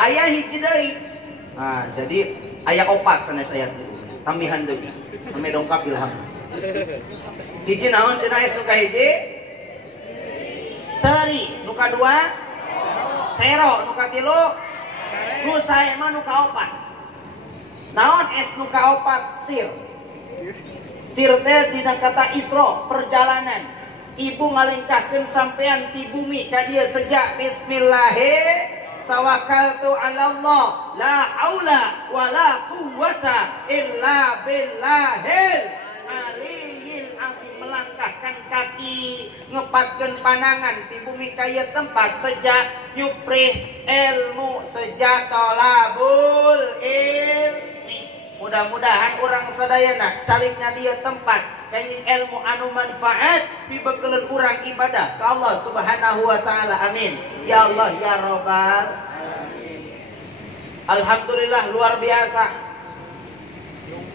Ayah hiji deui. Nah, jadi aya opat sanes ayat itu. Tambihan deui. Ame dongkap ilham. Hiji naon cenah es nu kahiji? Seri, nu kadua sero, nu katilu nu sae mah nu kaopat. Naon es nu kaopat? Sir. Sir teh dina kata Isra, perjalanan. Ibu ngalengkahkeun sampean ti bumi ka dieu sejak bismillahirrahmanirrahim. Tawakkaltu 'ala Allah, la haula wala quwwata illa billahil aliyil azim. Melangkahkan kaki, ngepatkeun panangan ti bumi kaya tempat sejak nyuprih ilmu, sejak tolabul ilmi. Mudah-mudahan urang sadayana calikna dia tempat kayaknya ilmu anu manfaat pibegeleun urang ibadah ke Allah Subhanahu wa taala. Amin. Ya Allah ya Rabbal. Alhamdulillah luar biasa.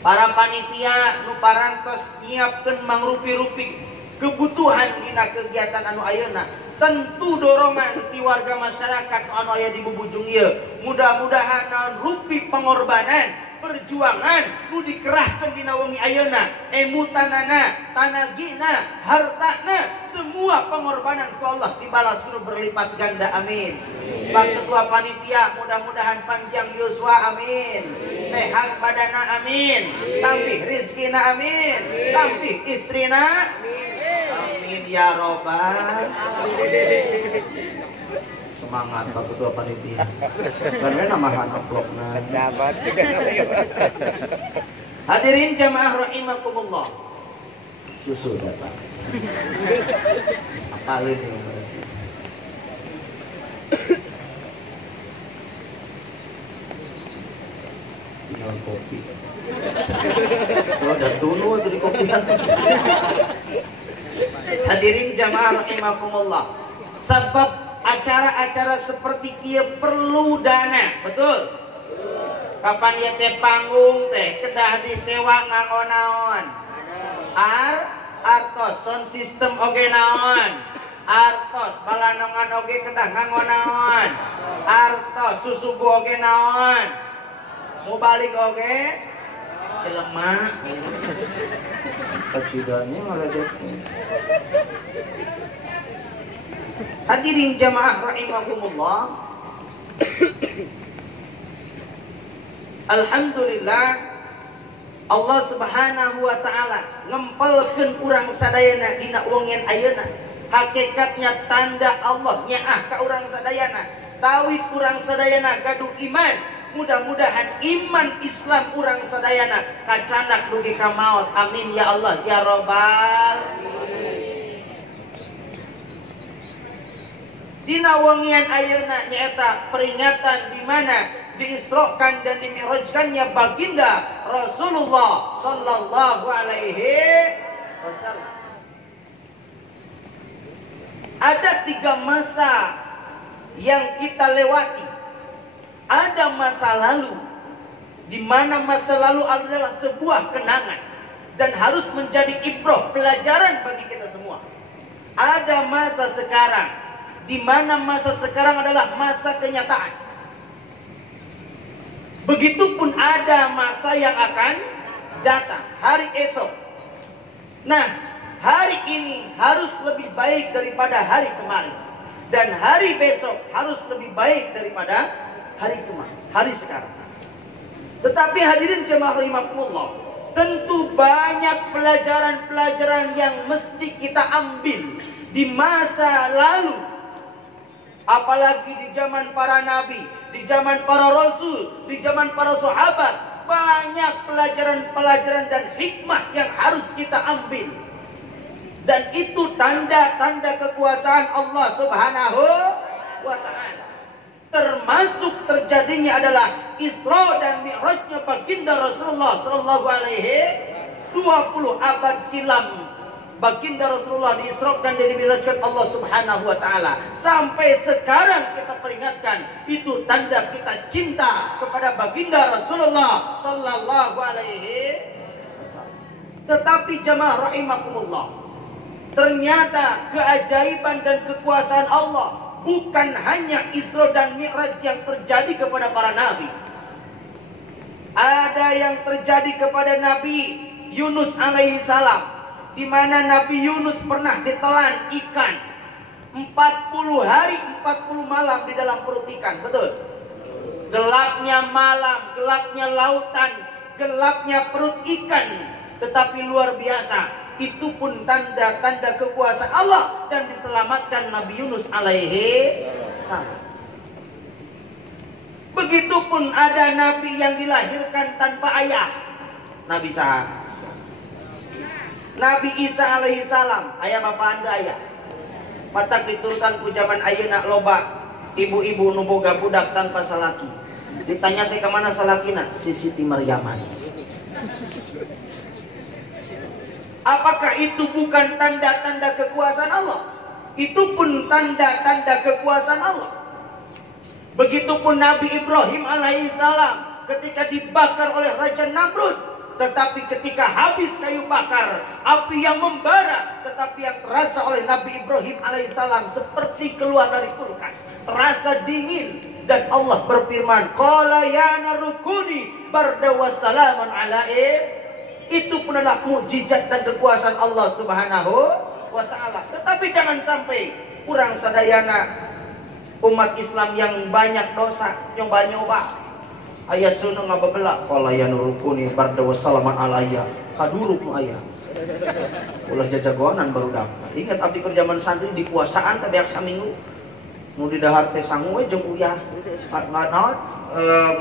Para panitia nu parantos nyiapkeun mangrupi-rupi kebutuhan dina kegiatan anu ayeuna. Tentu dorongan ti warga masyarakat anu aya di bubujung ieu. Mudah-mudahan rupi pengorbanan perjuangan nu dikerahkeun dina wengi ayeuna, emutanana, tanagina, hartana, semua pengorbanan ku Allah dibalas kudu berlipat ganda. Amin. Pak Ketua Panitia mudah-mudahan panjang yuswa. Amin. Sehat badana. Amin. Tambih rizkina. Amin. Tambih istrina. Amin ya Robbal. Semangat Pak Ketua Panitia. Karena namahan amplopna. Sahabat. Hadirin jamaah rahimakumullah. Susu datang. Apalin ini. Tinggal kopi. Kalau ada tunu dari kopian. Hadirin jamaah rahimakumullah. Sebab acara-acara seperti kia perlu dana, betul? Kapan ya teh panggung teh kedah disewa nganggo naon? Artos sound system oge naon? Artos balanongan oge kedah nganggo naon? Artos susugu oge naon? Mubalik oge jelema. Kacidanya ngalajatkeun. Hadirin jamaah rahimakumullah. Alhamdulillah Allah Subhanahu wa taala ngempelkeun urang sadayana dina wongian ayeuna. Hakikatnya tanda Allah nyaah ka urang sadayana. Tawis urang sadayana gaduh iman. Mudah-mudahan iman Islam urang sadayana kacanak dugi ka maot. Amin ya Allah ya Rabbal. Dina wangian ayeuna nyaeta peringatan di mana diisrokan dan dimi'rajkannya baginda Rasulullah sallallahu alaihi wasallam. Ada 3 masa yang kita lewati. Ada masa lalu di mana masa lalu adalah sebuah kenangan dan harus menjadi ibrah pelajaran bagi kita semua. Ada masa sekarang di mana masa sekarang adalah masa kenyataan. Begitupun ada masa yang akan datang, hari esok. Nah, hari ini harus lebih baik daripada hari kemarin. Dan hari besok harus lebih baik daripada hari kemarin, hari sekarang. Tetapi hadirin jemaah rahimakumullah, tentu banyak pelajaran-pelajaran yang mesti kita ambil di masa lalu. Apalagi di zaman para nabi, di zaman para rasul, di zaman para sahabat, banyak pelajaran-pelajaran dan hikmah yang harus kita ambil. Dan itu tanda-tanda kekuasaan Allah Subhanahu wa taala. Termasuk terjadinya adalah Isra dan Mi'rajnya baginda Rasulullah sallallahu alaihi 20 abad silam. Baginda Rasulullah diisrokan dan dimi'rajkan Allah Subhanahu wa taala. Sampai sekarang kita peringatkan, itu tanda kita cinta kepada baginda Rasulullah sallallahu alaihi wasallam. Tetapi jamaah rahimakumullah, ternyata keajaiban dan kekuasaan Allah bukan hanya Isra dan Mi'raj yang terjadi kepada para nabi. Ada yang terjadi kepada Nabi Yunus alaihi salam, di mana Nabi Yunus pernah ditelan ikan 40 hari 40 malam di dalam perut ikan. Betul? Gelapnya malam, gelapnya lautan, gelapnya perut ikan, tetapi luar biasa. Itu pun tanda-tanda kekuasaan Allah, dan diselamatkan Nabi Yunus alaihi salam. Begitupun ada nabi yang dilahirkan tanpa ayah. Nabi Isa. Nabi Isa alaihi salam, ayah bapak anda ayah. Matak diturunkan ku zaman ayeuna loba ibu-ibu nu boga budak tanpa salaki. Ditanya teh ka mana salakina? Si Siti Maryaman. Apakah itu bukan tanda-tanda kekuasaan Allah? Itu pun tanda-tanda kekuasaan Allah. Begitupun Nabi Ibrahim alaihissalam ketika dibakar oleh Raja Namrud. Tetapi ketika habis kayu bakar, api yang membara, tetapi yang terasa oleh Nabi Ibrahim alaihissalam seperti keluar dari kulkas, terasa dingin. Dan Allah berfirman, qala ya narukuni barda wassalamun ala Itu pun adalah mukjizat dan kekuasaan Allah subhanahu wa ta'ala. Tetapi jangan sampai kurang sadayana umat Islam yang banyak dosa, yang banyak nyoba ayah sunu ngababela qala ya nurukuni barda wassalaman alaya kaduruk nu ayah ulah jajagonan baru dapat. Ingat abdi kerjaman santri di puasaan teh beak saminggu nu di dahar teh sangu we jeung uyah naon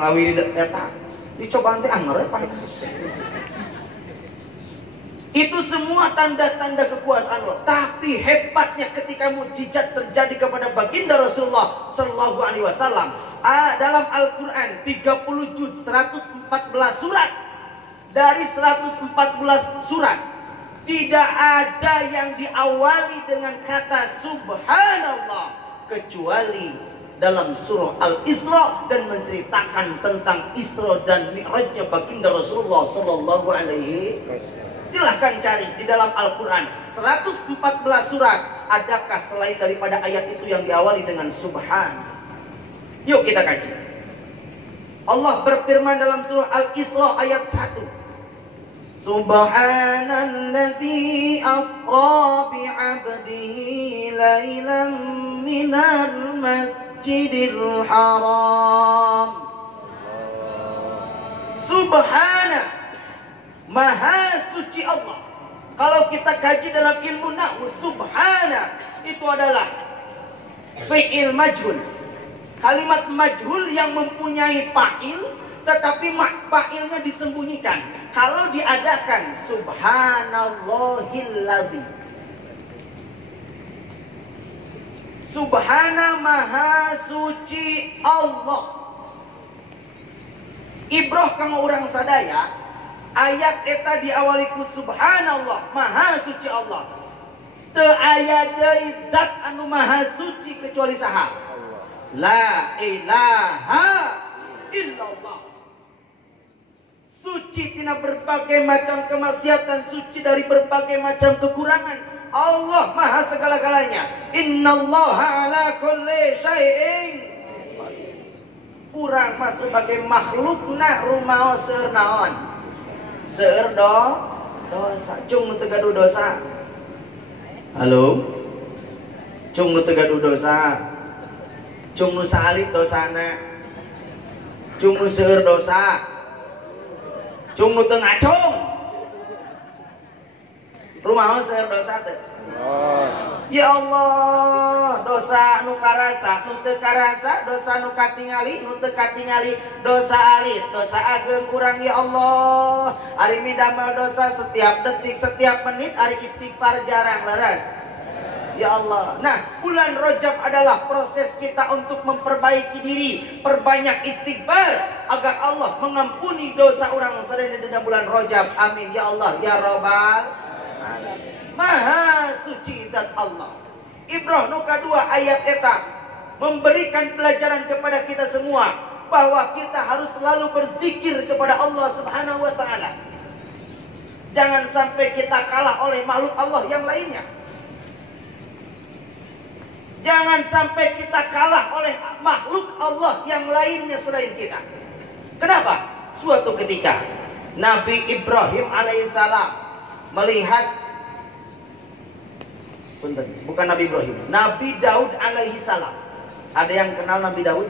ngawiri eta dicobaan teh anger panas. Itu semua tanda-tanda kekuasaan Allah. Tapi hebatnya ketika mukjizat terjadi kepada baginda Rasulullah Sallallahu Alaihi Wasallam. Dalam Al-Quran 30 juz 114 surat. Dari 114 surat, tidak ada yang diawali dengan kata Subhanallah kecuali dalam surah Al-Isra, dan menceritakan tentang Isra dan Mi'rajnya baginda Rasulullah Sallallahu Alaihi Wasallam. Silahkan cari di dalam Al-Quran 114 surat. Adakah selain daripada ayat itu yang diawali dengan Subhan? Yuk kita kaji. Allah berfirman dalam surah Al-Isra ayat 1. Subhanalladzi asra bi'abdihi laylan minal masjidil haram. Subhana, Maha suci Allah. Kalau kita kaji dalam ilmu nahwu, subhana itu adalah fi'il majhul. Kalimat majhul yang mempunyai fa'il, tetapi fa'ilnya disembunyikan. Kalau diadakan subhanallahilladzi, subhana maha suci Allah. Ibroh kang urang sadaya ayat eta diawali ku subhanallah, maha suci Allah. Teu aya deui zat anu maha suci kecuali saha? La ilaha illallah. Suci tina berbagai macam kemaksiatan, suci dari berbagai macam kekurangan. Allah maha segala-galanya. Innallaha ala kulli syai'in. Urang mah sebagai makhlukna rumaos seueur naon? Seueur dosa. Cung nu teu gaduh dosa. Halo? Cung nu teu gaduh dosa. Cung nu salit dosana. Cung nu seueur dosa. Cung nu teu ngacung. Rumaos seueur dosa teu? Ya Allah, dosa nu karasa, nu teu karasa, dosa nu katingali, nu teu katingali, dosa alit, dosa ageung kurang ya Allah. Ari midamel dosa setiap detik, setiap menit, ari istighfar jarang leres. Ya Allah. Nah, bulan Rajab adalah proses kita untuk memperbaiki diri, perbanyak istighfar agar Allah mengampuni dosa orang sadaya di bulan Rajab. Amin ya Allah ya Rabbal alamin. Maha suci zat Allah. Ibrah nu kadua ayat eta memberikan pelajaran kepada kita semua bahwa kita harus selalu berzikir kepada Allah Subhanahu wa taala. Jangan sampai kita kalah oleh makhluk Allah yang lainnya. Jangan sampai kita kalah oleh makhluk Allah yang lainnya selain kita. Kenapa? Suatu ketika Nabi Ibrahim alaihissalam melihat, bukan Nabi Ibrahim, Nabi Daud alaihissalam. Ada yang kenal Nabi Daud?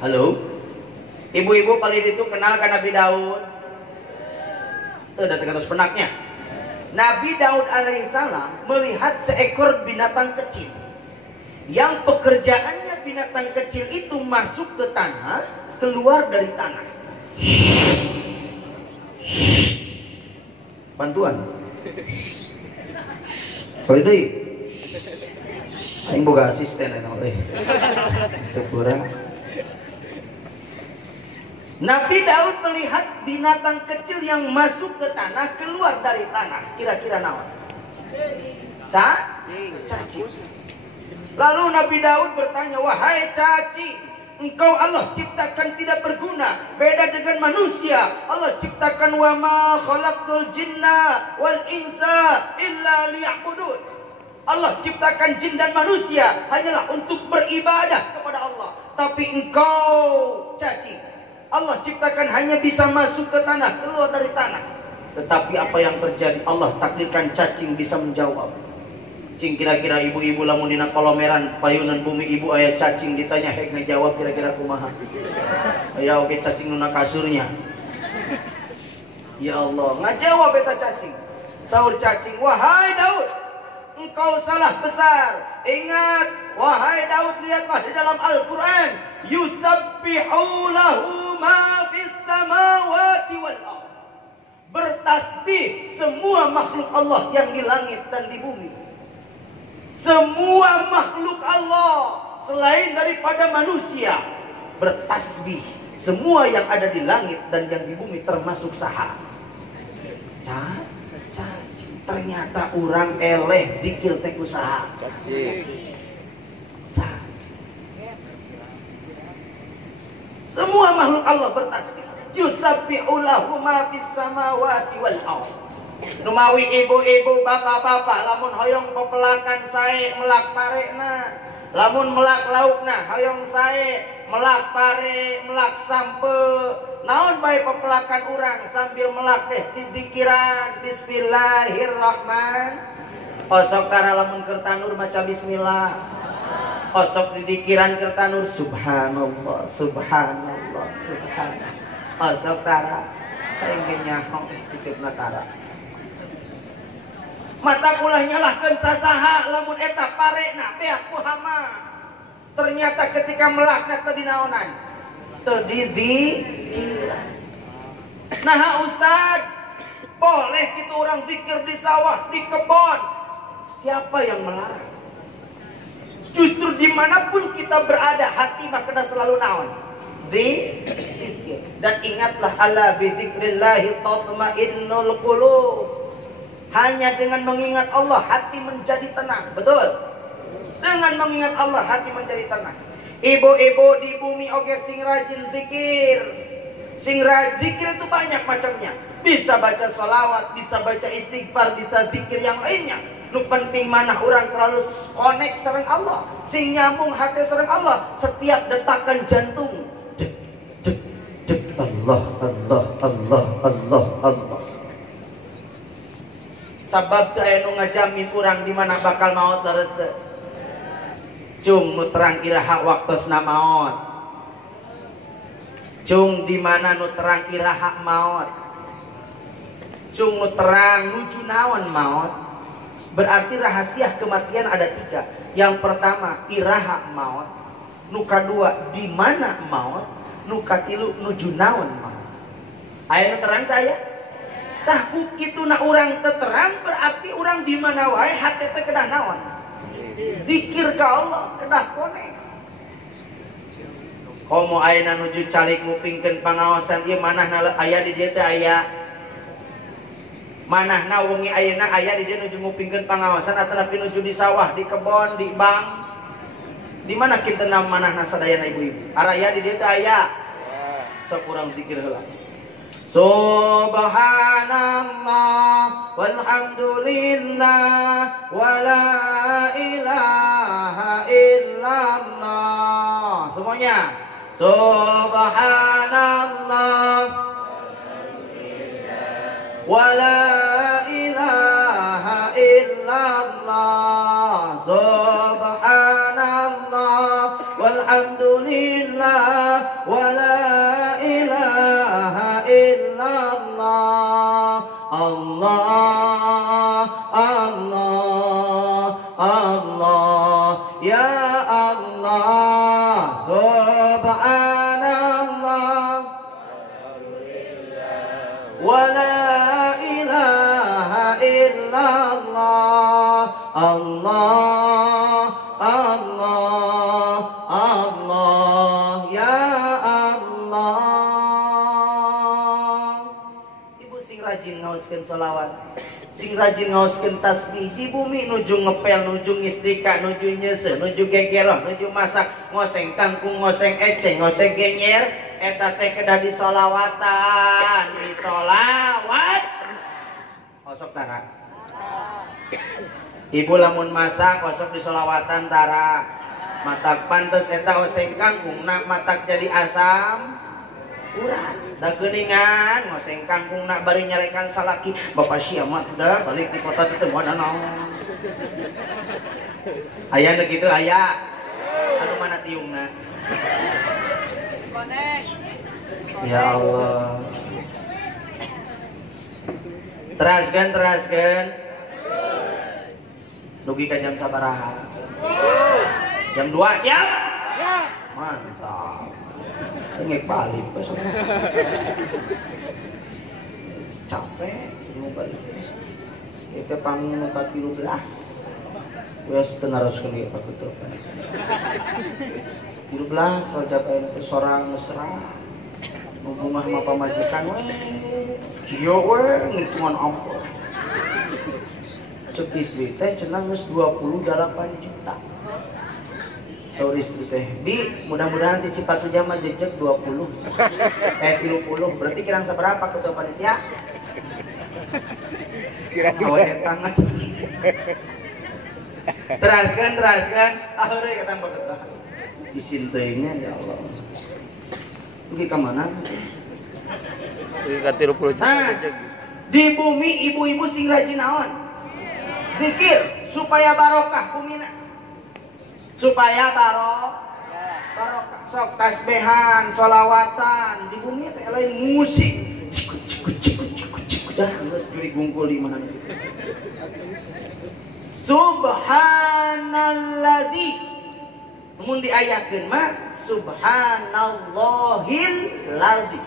Halo? Ibu-ibu paling itu kenal kan Nabi Daud? Itu datang atas penaknya. Nabi Daud alaihissalam melihat seekor binatang kecil yang pekerjaannya binatang kecil itu masuk ke tanah, keluar dari tanah. Bantuan. Kalau itu, aing boga asisten Nabi Daud melihat binatang kecil yang masuk ke tanah, keluar dari tanah. Kira-kira naon? Cacing. Lalu Nabi Daud bertanya, wahai cacing, engkau Allah ciptakan tidak berguna, beda dengan manusia. Allah ciptakan wa ma khalaqtul jinna wal insa illa liya'budun. Allah ciptakan jin dan manusia hanyalah untuk beribadah kepada Allah. Tapi engkau cacing, Allah ciptakan hanya bisa masuk ke tanah, keluar dari tanah. Tetapi apa yang terjadi? Allah takdirkan cacing bisa menjawab. Cing, kira-kira ibu-ibu lamun dina kolomeran payunan bumi ibu aya cacing ditanya hek ngejawab kira-kira kumaha? Aya oge cacing nuna kasurnya. Ya Allah, ngajawab eta cacing. Saur cacing, wahai Daud, engkau salah besar. Ingat, wahai Daud, lihatlah di dalam Al-Quran, yusabbihu lahu ma fis samawati wal ardh. Bertasbih semua makhluk Allah yang di langit dan di bumi. Semua makhluk Allah selain daripada manusia bertasbih. Semua yang ada di langit dan yang di bumi termasuk saha. Cacing. Ternyata orang eleh dikir teh usaha. Cacing. Semua makhluk Allah bertasbih. Yusabbihu lahu ma fis samawati wal ardh. Numawi ibu-ibu, bapak-bapak, lamun hoyong pepelakan sae melak parekna, lamun melak laukna hoyong sae melak pare, melak sampe. Naon bae pepelakan urang sambil melak teh dizikiran bismillahirrahman. Osok tara lamun keur tanur maca bismillah. Osok dizikiran keur tanur subhanallah, subhanallah, subhanallah. Osok tara kayak nyaho cucupna tara. Mata kulah nyalahkan sasaha lamun eta parekna beak kuhama. Ternyata ketika melaknat tadi naonan tadi dikira. Nah Ustad, boleh kita orang zikir di sawah, di kebun. Siapa yang melarang? Justru dimanapun kita berada, hati mah kena selalu naon? Zikir. Dan ingatlah, ala bidzikrillahi tatmainnul qulub. Hanya dengan mengingat Allah hati menjadi tenang. Betul? Dengan mengingat Allah hati menjadi tenang. Ibu-ibu di bumi oke sing rajin zikir. Sing rajin zikir itu banyak macamnya. Bisa baca sholawat, bisa baca istighfar, bisa zikir yang lainnya. Nu penting mana orang terlalu connect sareng Allah. Sing nyambung hati sareng Allah. Setiap detakan jantung. Dek, dek, dek. Allah, Allah, Allah, Allah, Allah. Sabab teu aya nu ngajamin urang di mana bakal maot leres teh. Cung nu terang iraha waktosna maot. Cung di mana nu terang iraha maot. Cung nu terang nuju naon maot. Berarti rahasia kematian ada 3. Yang pertama iraha maot. Nu kadua di mana maot. Nu katilu nuju naon maot. Aya nu terang teh aya? Tah kitu na urang terang berarti urang di mana wae hate teh kedah naon? Zikir ka Allah kedah konek. Komo ayeuna nuju calik ngupingkeun pangaosan ieu manahna aya di dieu teh aya. Manahna wengi ayeuna aya di dieu nuju ngupingkeun pangaosan ataupun nuju di sawah, di kebon, di bank. Di mana kitu na manahna sadayana ibu-ibu? Araya di dieu teh aya. Sok urang zikir heula. Subhanallah walhamdulillah wala ilaha semuanya. Subhanallah wa la ilaha illallah. Subhanallah walhamdulillah wa la ilaha illallah. Allah Allah Allah ya Allah. Subhanallah wa la ilaha illallah. Allah Allah Allah ya Allah. Ibu sing rajin ngaoskeun sholawat, sing rajin ngaoskeun tasbih di bumi, nuju ngepel, nuju ngistrika, nuju nyese, nuju gegeroh, nuju masak, ngoseng kangkung, ngoseng eceng, ngoseng genyer, eta teh kedah di sholawatan, di sholawat. Osok tara. Ibu lamun masak osok di sholawatan tara. Matak pantes eta oseng kangkung nak matak jadi asam urat. Da geuningan ngoseng kangkung nak bari nyarekan salaki. Bapak sia mah da balik di kota teh moal naon. Aya nu kitu aya. Anu mana tiungna? Ya Allah. Teraskeun. Dugi ka jam sabaraha? Jam 2 siap? Mantap. Ngek balik pas. Capek mau balik. Itu panggung 14. Wes teu naroskeun ieu pakutup. 13 wajib aya sorang mesra. Hubungah sama pamajikan we. Kieu we ngitungan ampun. Cek istri teh cenah geus 28 juta. Sorry istri teh. Bi, mudah-mudahan ti Cipatu Jama jejeg 20. 30 berarti kirang saberapa ketua panitia? Kirang awe etang. Teraskan. Akhirnya kata Mbak Ketua. Disintainya ya Allah. Pergi ke mana? Pergi ke 30 juta jejeg. Di bumi ibu-ibu sing rajin naon? Zikir supaya barokah bumina. Supaya barokah. Sok tasbihan, sholawatan di bumi teh lain musik. Dah geus juri gungkul di mana. Subhanalladzi. Mun diayakeun mah subhanallahil ladzi.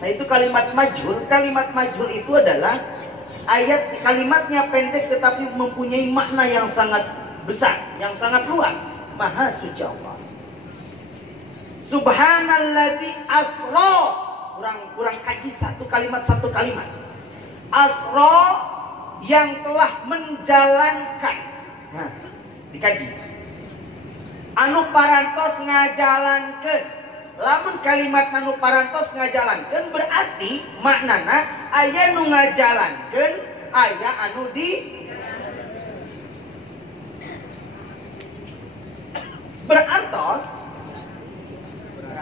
Nah itu kalimat majhul. Kalimat majhul itu adalah ayat kalimatnya pendek tetapi mempunyai makna yang sangat besar, yang sangat luas. Maha suci Allah. Subhanalladzi asra. Kurang kaji satu kalimat. Asra yang telah menjalankan. Nah, dikaji. Anu parantos ngajalankeun. Lamun kalimat anu parantos ngajalankeun berarti maknana aya nu ngajalankeun, aya anu di berantos.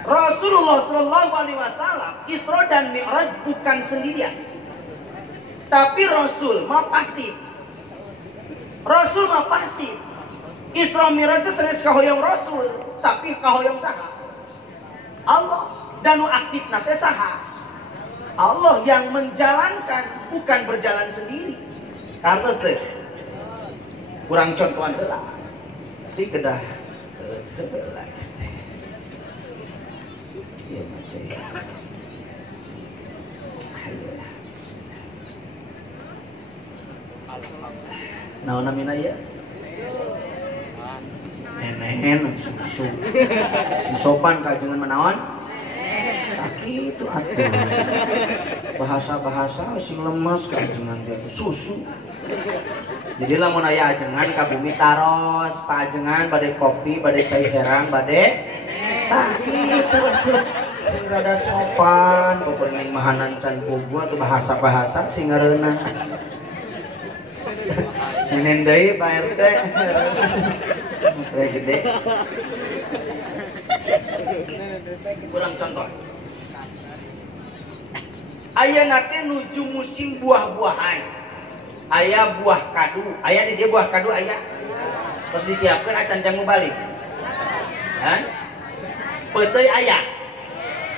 Rasulullah Shallallahu Alaihi Wasallam Isra dan Mi'raj bukan sendirian, tapi Rasul mah pasif. Isra Mi'raj itu sanes kahoyong Rasul, tapi kahoyong saha? Allah. Dan nu aktif nate saha? Allah yang menjalankan, bukan berjalan sendiri. Kartos teh kurang contohan heula. Tapi kedah heula. Ieu mah cai. Naon namina ieu? Nenen susu. Sing sopan kajengan menaon? Sakit itu atuh. Bahasa-bahasa sing lemes kajengan teh susu. Jadi lamun aya ajengan ka bumi taros, paajengan bade kopi, bade cai herang, bade tah kitu atuh. Sing rada sopan, pokoknya mahanan can pugu atuh bahasa-bahasa sing ngareunah. Nenen deui Pak RT. Gede. Kurang contoh. Ayeuna teh nuju musim buah-buahan. Aya buah kadu, aya di dia buah kadu aya. Terus disiapkan acan jang balik. Hah? Peuteuy aya.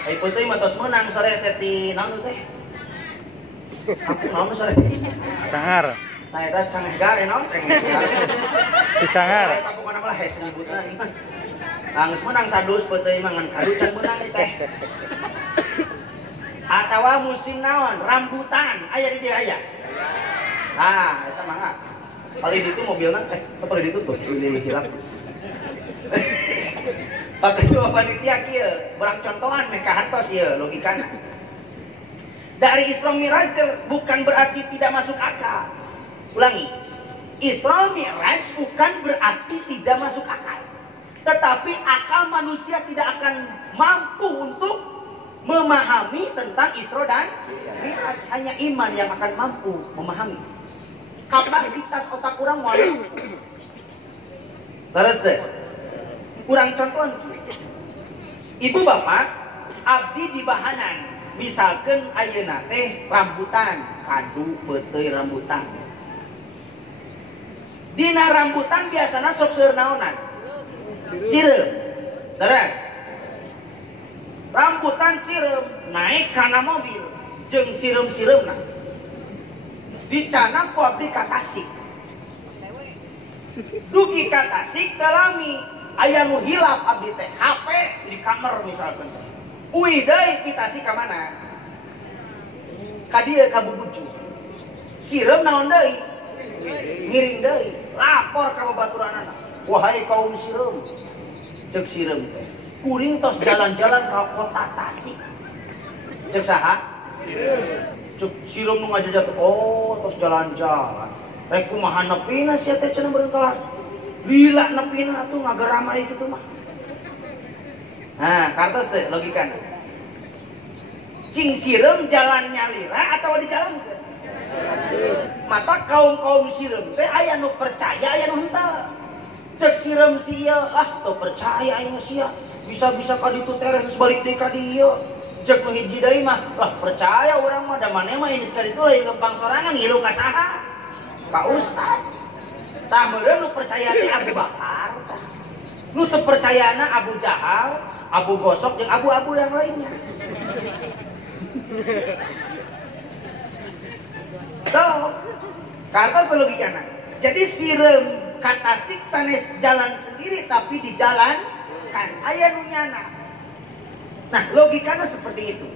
Ai peuteuy mah tos meunang sore teh ti naon teh? Aku naon sore? Sangar. Nah eta canggar naon canggar. Cisangar. Eta pokona mah hese nyebutna ieu mah. Geus meunang sadus peuteuy mah ngan kadu can meunang teh. Atawa musim naon? Rambutan aya di dieu aya. Nah, eta mangga. Kali itu mobilna kali ditutup ini hilap. Paketua panitia kieu, barang contohan meh kahartos ieu logikana. Dari Isra Mi'raj bukan berarti tidak masuk akal. Ulangi. Isra Mi'raj bukan berarti tidak masuk akal. Tetapi akal manusia tidak akan mampu untuk memahami tentang Isra dan Mi'raj. Hanya iman yang akan mampu memahami. Kapasitas otak kurang walau. Terus deh. Kurang contoh. Ibu bapak abdi di bahanan. Misalkan ayeuna teh rambutan, kadu peuteuy rambutan. Dina rambutan biasana sok seueur naonan? Sireum. Terus. Rambutan sireum naik kana mobil jeung sireum-sireumna. Dicana ku abdi ka Tasik. Dugi ka Tasik talami aya nu hilap abdi teh HP di kamar misalkan. Uih deui di Tasik ka mana? Ka dieu ka Bubuju. Sireum naon deui? Ngiring deui. Lapor ka babaturanana. Wahai kaum sireum. Ceuk sireum teh. Kuring tos jalan-jalan ka kota Tasik. Ceuk saha? Cuk sireum nu ngajajak oh tos jalan-jalan. Rek kumaha nepina sia teh cenah beureung kalah. Lila nepina atuh ngageramai kitu mah. Nah, kartos teh logikana. Cing sireum jalan nyalira atau dijalankeun? Mata kaum-kaum sireum teh aya nu percaya aya nu henteu. Cek sireum si ieu ah teu percaya aing sia. Bisa-bisa ka ditu teh geus balik deui ka dieu. Cek nu hiji deui mah lah percaya urang mah da maneh mah ini ka ditu lain lempang sorangan ngilu ka saha? Ka ustad. Tah meureun nu percaya teh Abu Bakar tah. Nu teu percayana Abu Jahal, Abu Gosok jeung abu-abu yang lainnya. Tuh, kartos teh logikana. Jadi sireum ka Tasik sanes jalan sendiri tapi di jalan kan aya nu nyana. Nah, logikanya seperti itu.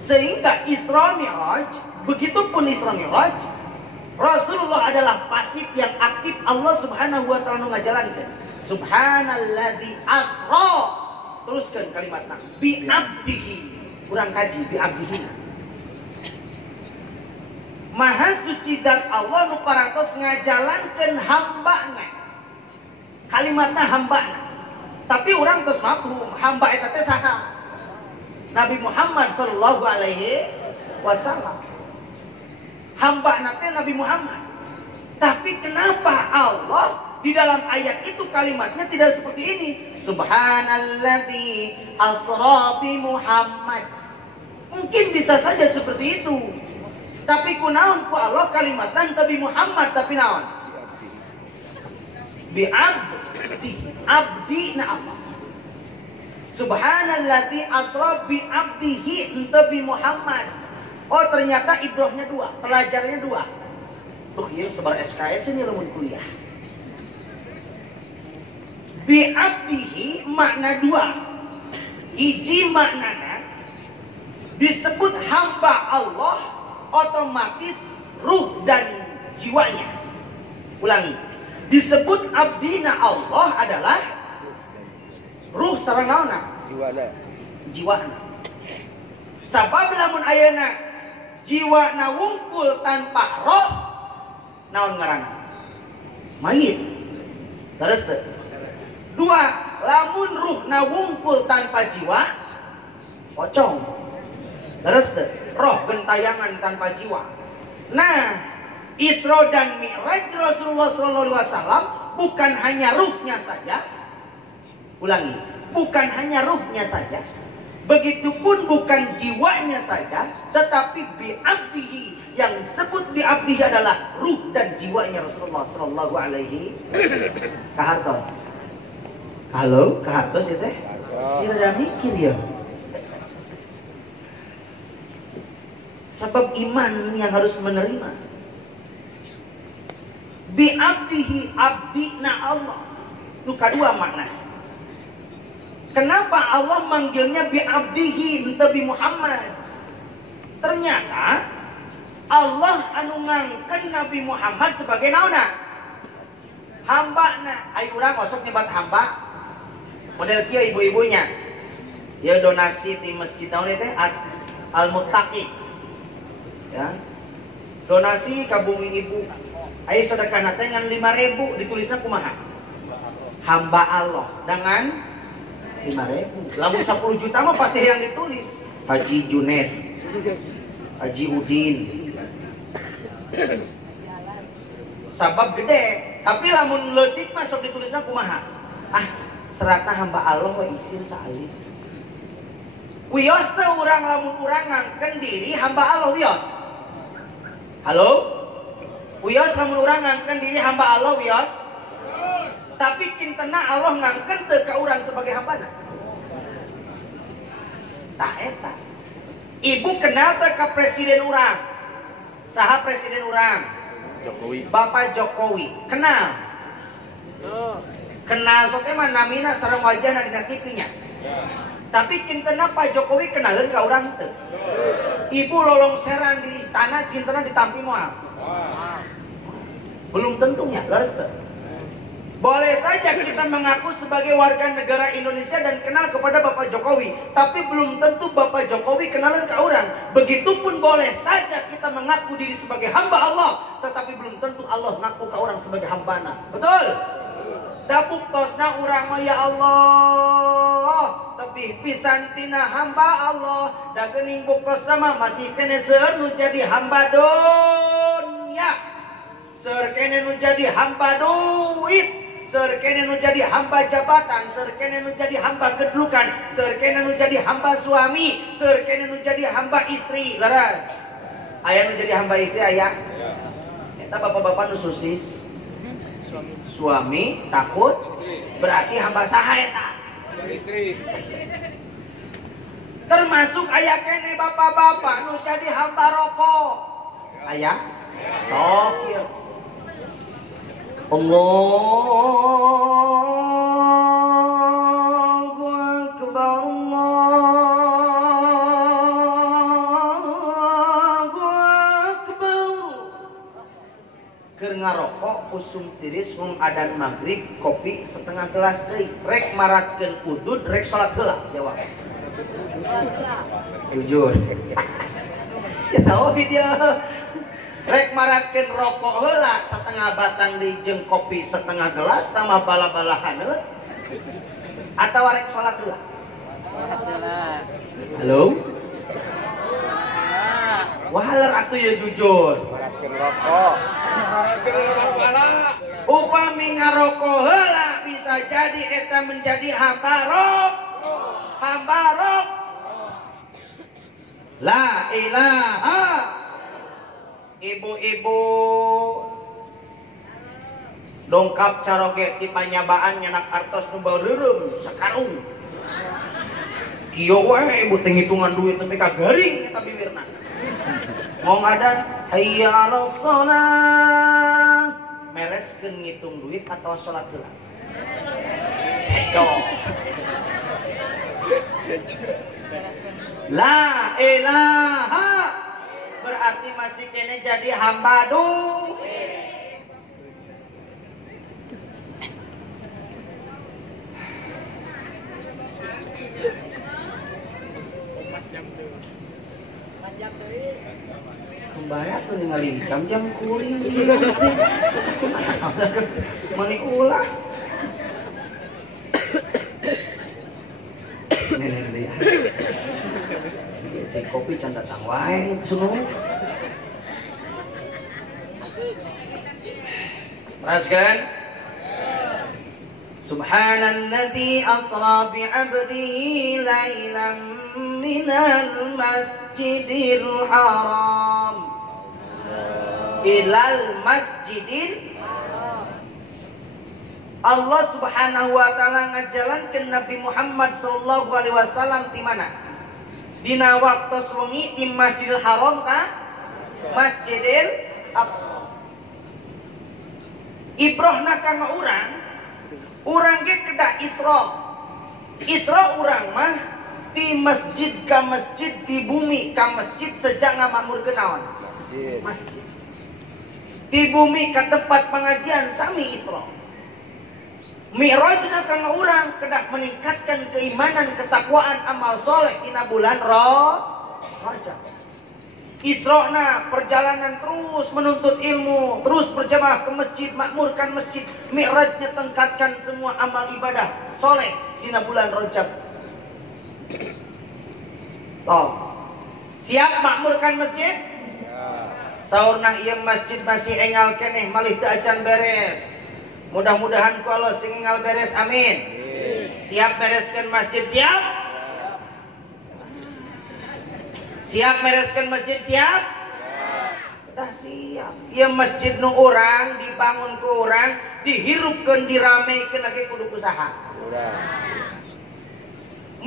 Sehingga Isra Mi'raj, begitupun Isra Mi'raj, Rasulullah adalah pasif yang aktif Allah Subhanahu wa taala ngajalankeun. Subhanalladzi asra. Teruskan kalimatna bi abdihi. Urang kaji bi abdihi. Maha suci dat Allah nu parantos ngajalankeun hambana. Kalimatna hambana. Tapi orang tos mafhum hamba eta teh saha? Nabi Muhammad sallallahu alaihi wasallam. Hamba nate Nabi Muhammad. Tapi kenapa Allah di dalam ayat itu kalimatnya tidak seperti ini? Subhanalladzi asra bi Muhammad. Mungkin bisa saja seperti itu. Tapi kunaon ku Allah kalimatna Nabi Muhammad tapi naon? Bi abdi na Allah. Subhanalladzi asra bi abdihi ente bi Muhammad. Oh ternyata ibrohnya dua, pelajarannya dua. Duh ieu sebar SKS ini lamun kuliah. Bi abdihi makna dua. Hiji maknana disebut hamba Allah otomatis ruh dan jiwanya. Ulangi. Disebut abdina Allah adalah ruh sareng naonna? Jiwana. Sabab lamun ayeuna jiwana wungkul tanpa roh naon ngaranna? Mayit. Terus teh. Dua, lamun ruhna wungkul tanpa jiwa pocong. Terus teh, roh gentayangan tanpa jiwa. Nah, Isra dan Mi'raj Rasulullah SAW bukan hanya ruhnya saja, Ulangi, bukan hanya ruhnya saja, begitupun bukan jiwanya saja, tetapi bi'abdihi, yang disebut bi'abdihi adalah ruh dan jiwanya Rasulullah sallallahu alaihi kahartos. Halo, kahartos ya teh? Tidak mikir ya. Sebab iman yang harus menerima. Bi'abdihi, abdina Allah. Itu kedua makna. Kenapa Allah manggilnya bi'abdihi, Nabi Muhammad? Ternyata Allah anu ngangken Nabi Muhammad sebagai naona? Hambana. Ayo urang osok nyebat hamba. Model kia ibu-ibunya. Ya donasi di masjid naon teh Al-Muttaqi. Ya. Donasi ka bumi ibu. Ayo sedekah teh ngan 5.000 ditulisna kumaha? Hamba Allah dengan 5.000. Lamun 10 juta mah pasti yang ditulis Haji Junaid, Haji Udin. Sabab gede, tapi lamun leutik mah sok ditulisna kumaha? Ah, serata hamba Allah wa isin saalih. Wios teh urang lamun urang ngangken diri hamba Allah wios. Halo? Wios lamun urang ngangken diri hamba Allah wios. Tapi kintena Allah ngangken teu ka urang sebagai hambana. Tak eta. Ibu kenal teh ka presiden urang. Saha presiden urang? Jokowi. Bapak Jokowi. Kenal. Kenal sok teh mah namina sareng wajahna dina TV-nya. Tapi kintena Pak Jokowi kenaleun ka urang teu. Ibu lolongseran di istana cintana ditampi moal. Belum tentunya, laras teu. Boleh saja kita mengaku sebagai warga negara Indonesia dan kenal kepada Bapak Jokowi, tapi belum tentu Bapak Jokowi kenalan ke orang. Begitupun boleh saja kita mengaku diri sebagai hamba Allah, tetapi belum tentu Allah ngaku ke orang sebagai hambana. Betul? Dabuk tosna urang mah ya Allah, tapi pisan tina hamba Allah, da geuning buktosna mah masih kene seueur nu jadi hamba dunya. Seueur kene nu jadi hamba duit. Seueur kene nu jadi hamba jabatan, seueur kene nu jadi hamba kedudukan, seueur kene nu jadi hamba suami, seueur kene nu jadi hamba istri. Leres. Aya nu jadi hamba istri aya. Eta bapak-bapak nu susis. Suami takut berarti hamba saha eta? Istri. Termasuk aya kene bapak-bapak nu jadi hamba rokok. Aya? Sok ieu. Allahu Akbar, Allahu Akbar. Keur ngarokok usum tiris mung adan maghrib kopi setengah gelas deui. Rek maratkeun udud rek salat heula jawab. Jujur. Ya tahu dia. Rek maratkeun rokok heula setengah batang deui jeung kopi setengah gelas tambah bala-balahan heula. Atawa rek salat heula. Halo? Wahaler atuh ya jujur. Maratkeun rokok. Upami ngarokok heula bisa jadi eta menjadi hamba rok. Hamba rok. La ilaha. Ibu-ibu dongkap caroge ti panyabaan nyanak artos nu beureurem sakarung. Kieu wae ibu teh ngitungan duit nepi ka garing eta bibirna. Ngong adan hayya 'alas shalah. Mereskeun ngitung duit atau salat heula? Cok. La ilaha berarti masih kene jadi hamba duit. Kumbaya tuh ningali jam-jam kuring mani ulah. Nenek dia. Cek kopi can datang wae sunung. Perhatikan. Subhanalladzi asra bi 'abdihi lailan minal masjidil haram ilal masjidil. Allah Subhanahu wa taala ngajalankeun Nabi Muhammad sallallahu alaihi wasallam di mana? Dina waktu wengi di Masjidil Haram ka Masjidil Aqsa. Ibrohna kanggo urang ge kedah Isra. Isra urang mah di masjid ka masjid, di bumi ka masjid sejak ngamakmurkeun naon? Masjid. Di bumi ka tempat pengajian sami Isra. Mi'rajna kanggo urang kedah meningkatkan keimanan, ketakwaan, amal soleh dina bulan Rajab. Isra'na perjalanan terus menuntut ilmu, terus berjamaah ke masjid, makmurkan masjid. Mi'rajnya tingkatkan semua amal ibadah soleh dina bulan Rajab. Siap makmurkan masjid? Saurna ieu masjid masih engal keneh malih teu acan beres. Mudah-mudahan ku Allah sing enggal beres, amin. Siap bereskan masjid, siap? Siap bereskan masjid, siap? Dah siap. Ieu masjid nu urang dibangun ku urang, dihirupkeun, diramekeun lagi kudu usaha.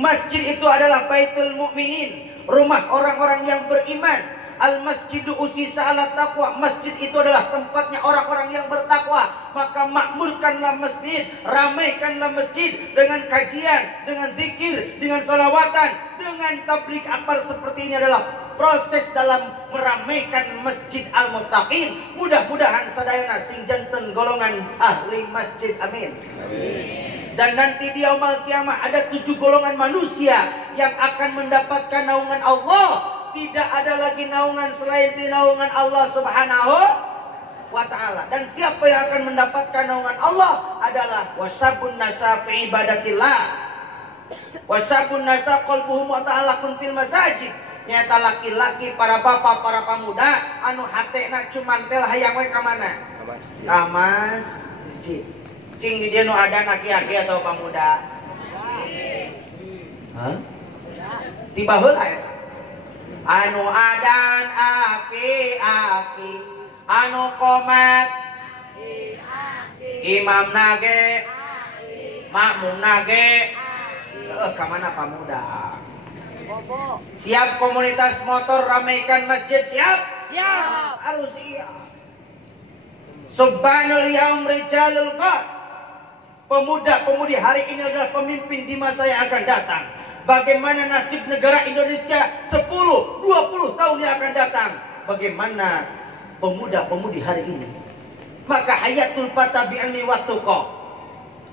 Masjid itu adalah Baitul Mukminin, rumah orang-orang yang beriman. Al-masjidu usisa ala taqwa. Masjid itu adalah tempatnya orang-orang yang bertakwa. Maka makmurkanlah masjid, ramaikanlah masjid dengan kajian, dengan zikir, dengan sholawatan, dengan tabligh akbar. Seperti ini adalah proses dalam meramaikan Masjid Al-Muttaqin. Mudah-mudahan sadayana sing janten golongan ahli masjid, amin. Dan nanti di yaumul kiamah ada 7 golongan manusia yang akan mendapatkan naungan Allah. Tidak ada lagi naungan selain naungan Allah Subhanahu wa ta'ala. Dan siapa yang akan mendapatkan naungan Allah adalah wasabun nasa fi ibadatillah. Wasabun nasa qalbuhum wa ta'alakun fil masajid. Nyata laki-laki, para bapak, para pemuda anu hatena cuman tel hayang we ka mana? Ka masjid. Cing di dieu nu ada aki-aki atau pemuda? Hah? Tiba heula eta. Anu adan aki-aki, anu komat imam nage, makmum nage, kemana pemuda? Siap komunitas motor ramaikan masjid, siap? Siap. Harus siap. Subhanul yaum rijalul qad. Pemuda-pemudi hari ini adalah pemimpin di masa yang akan datang. Bagaimana nasib negara Indonesia 10-20 tahun yang akan datang? Bagaimana pemuda-pemudi hari ini? Maka hayatul fata bi'ilmi wattuqa.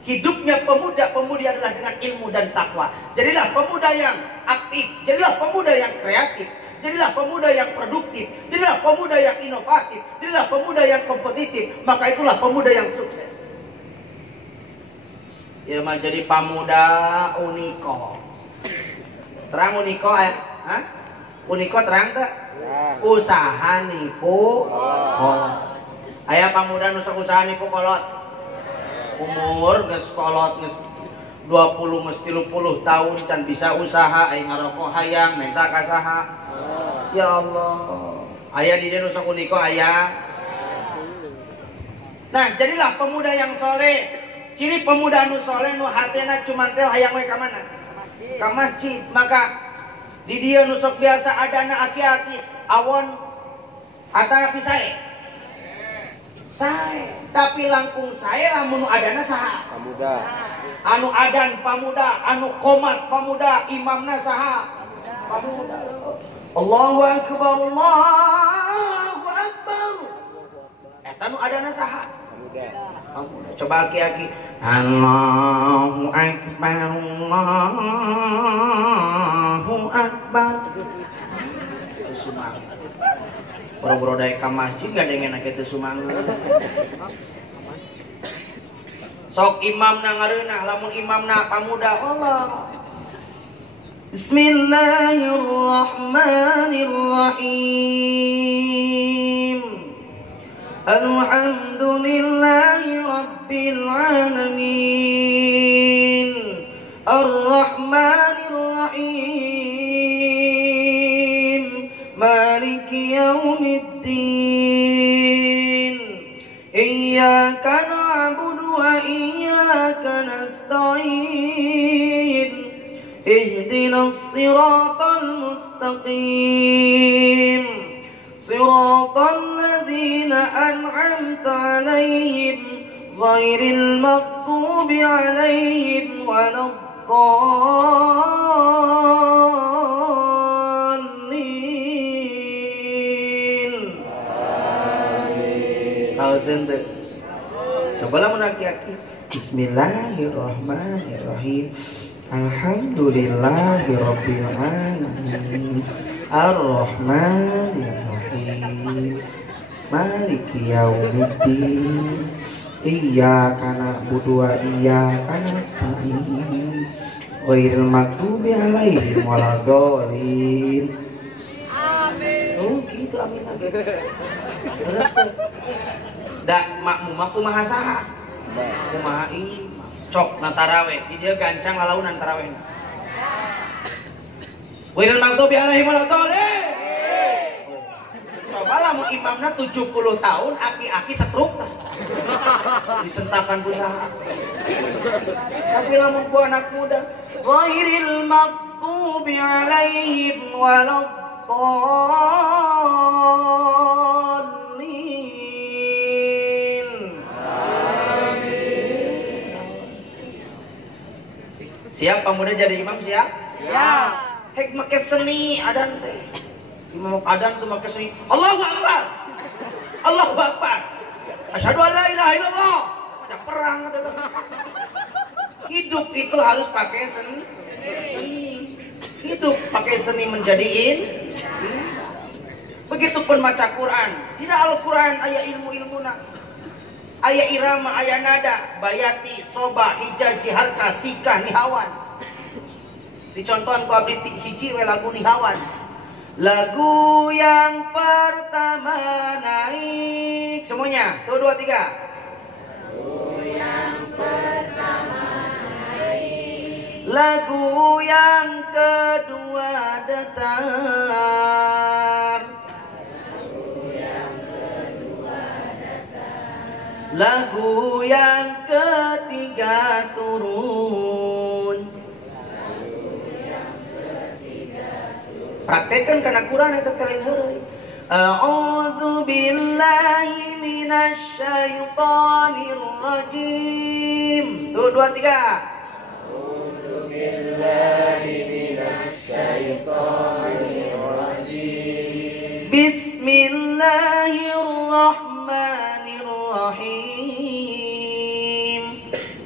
Hidupnya pemuda-pemudi adalah dengan ilmu dan takwa. Jadilah pemuda yang aktif, jadilah pemuda yang kreatif, jadilah pemuda yang produktif, jadilah pemuda yang inovatif, jadilah pemuda yang kompetitif. Maka itulah pemuda yang sukses. Ya, menjadi pemuda uniko. Terang uniko ya? Hah? Uniko terang tak? Usaha nipu kolot. Aya pemuda nusak usaha nipu kolot. Umur geus kolot geus 20 geus 30 tahun can bisa usaha aya ngarokok hayang minta ka saha. Ya Allah. Aya di dieu nusak uniko aya. Nah, jadilah pemuda yang soleh. Ciri pemuda anu soleh nu hatena cuman tel hayang we ka mana? Ka masjid. Maka di dia nusok biasa ada anak aki-aki awon atau pisae sae, tapi langkung sae lamun adana saha pamuda, anu adan pamuda, anu komat pamuda, imamna saha pamuda. Allahu akbar, Allahu akbar. Eta nu adana saha pamuda. Coba aki-aki Allahu akbar, Allahu akbar. Sumangat. Boro-boro daek ka masjid gak dengen ake teu sumangat. Sok imamna ngareunah, lamun imamna pamuda Allah. Bismillahirrahmanirrahim. Alhamdulillahi Rabbil Alamin Ar-Rahmanir Rahim Maliki Yawmiddin Iyyaka na'budu wa iyyaka nasta'in Ihdinas siratal mustaqim Siratal ladzina an'amta 'alaihim ghairil maghdubi 'alaihim waladdallin. Amin. Hausen teh. Cobalah menaki-aki. Bismillahirrahmanirrahim. Alhamdulillahirabbil alamin. Ar-Rahmanir-Rahim Maliki Yawmiddin Iyyaka na'budu wa iyyaka nasta'in Ghairil maghdubi 'alaihim waladdallin. Amin. Oh gitu, amin lagi. Terus tuh. Da makmum aku maha saha. Kumaha ieu cok na tarawih. Di dia gancang lalaunan tarawih. Ghairil maghdubi 'alaihim waladdallin. Cobalah mau imamna 70 tahun aki-aki setruk tah. Disentakan berusaha. Tapi lamun ku anak muda, ghairil maghdubi 'alaihim waladdallin. Amin. Siap pemuda jadi imam siap? Siap. Hek make seni adan teh. Imam adan tuh make seni. Allahu Akbar. Allahu Akbar. Asyhadu an la ilaha illallah. Ada perang ada. Hidup itu harus pakai seni. Hidup pakai seni menjadiin. Begitupun baca Quran. Tidak Al-Quran aya ilmu-ilmuna. Aya irama, aya nada, bayati, soba, hijaji, harka, sikah, nihawan. Dicontohan ku abdi hiji we lagu nihawan. Lagu yang pertama naik semuanya. Tuh 2 3. Lagu yang pertama naik. Lagu yang kedua datar. Lagu yang kedua datar. Lagu yang ketiga turun. Praktekkan karena Quran itu kalian harus. A'udzu billahi minasy syaithanir rajim. Tuh 2 3. A'udzu billahi minasy syaithanir rajim. Bismillahirrahmanirrahim.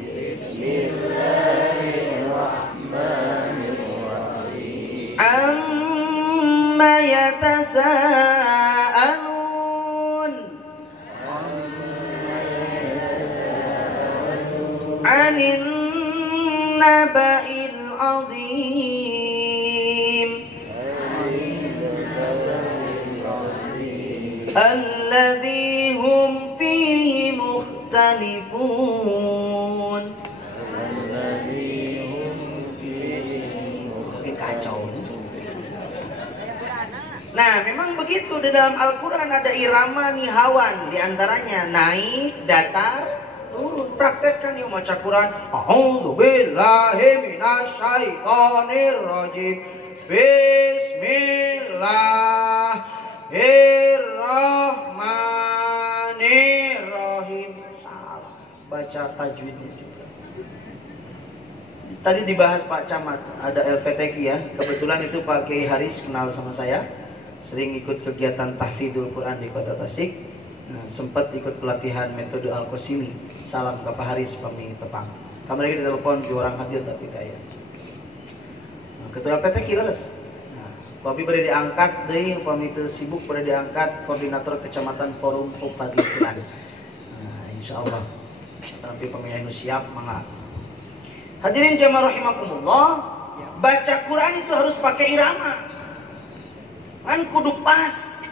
Bismillahirrahmanirrahim. Amma yatasaalun 'anil naba'il 'azim alladzi hum fihi mukhtalifun. Kacau. Nah, memang begitu di dalam Al-Quran ada irama nihawan, diantaranya naik, datar, turun. Praktekkan yuk baca Quran. A'udzu billahi minasy syaithanir rajim. Bismillahirrahmanirrahim. Salah, baca tajwidnya juga. Tadi dibahas Pak Camat, ada LPTQ ya. Kebetulan itu Pak Kiai Haris kenal sama saya. Sering ikut kegiatan tahfidzul Quran di Kota Tasik. Nah, sempat ikut pelatihan metode Al-Qasimi. Salam ke Pak Haris pami Tepang. Kami lagi ditelepon ke orang hadir tapi kaya. Nah, ketua LPTQ terus. Nah, Papi pada diangkat deh, pami itu sibuk pada diangkat koordinator kecamatan Forum Fadil Quran. Nah, insyaallah tapi pemilihan siap mangga. Hadirin jamaah rahimakumullah, baca Quran itu harus pakai irama. Kan kudu pas.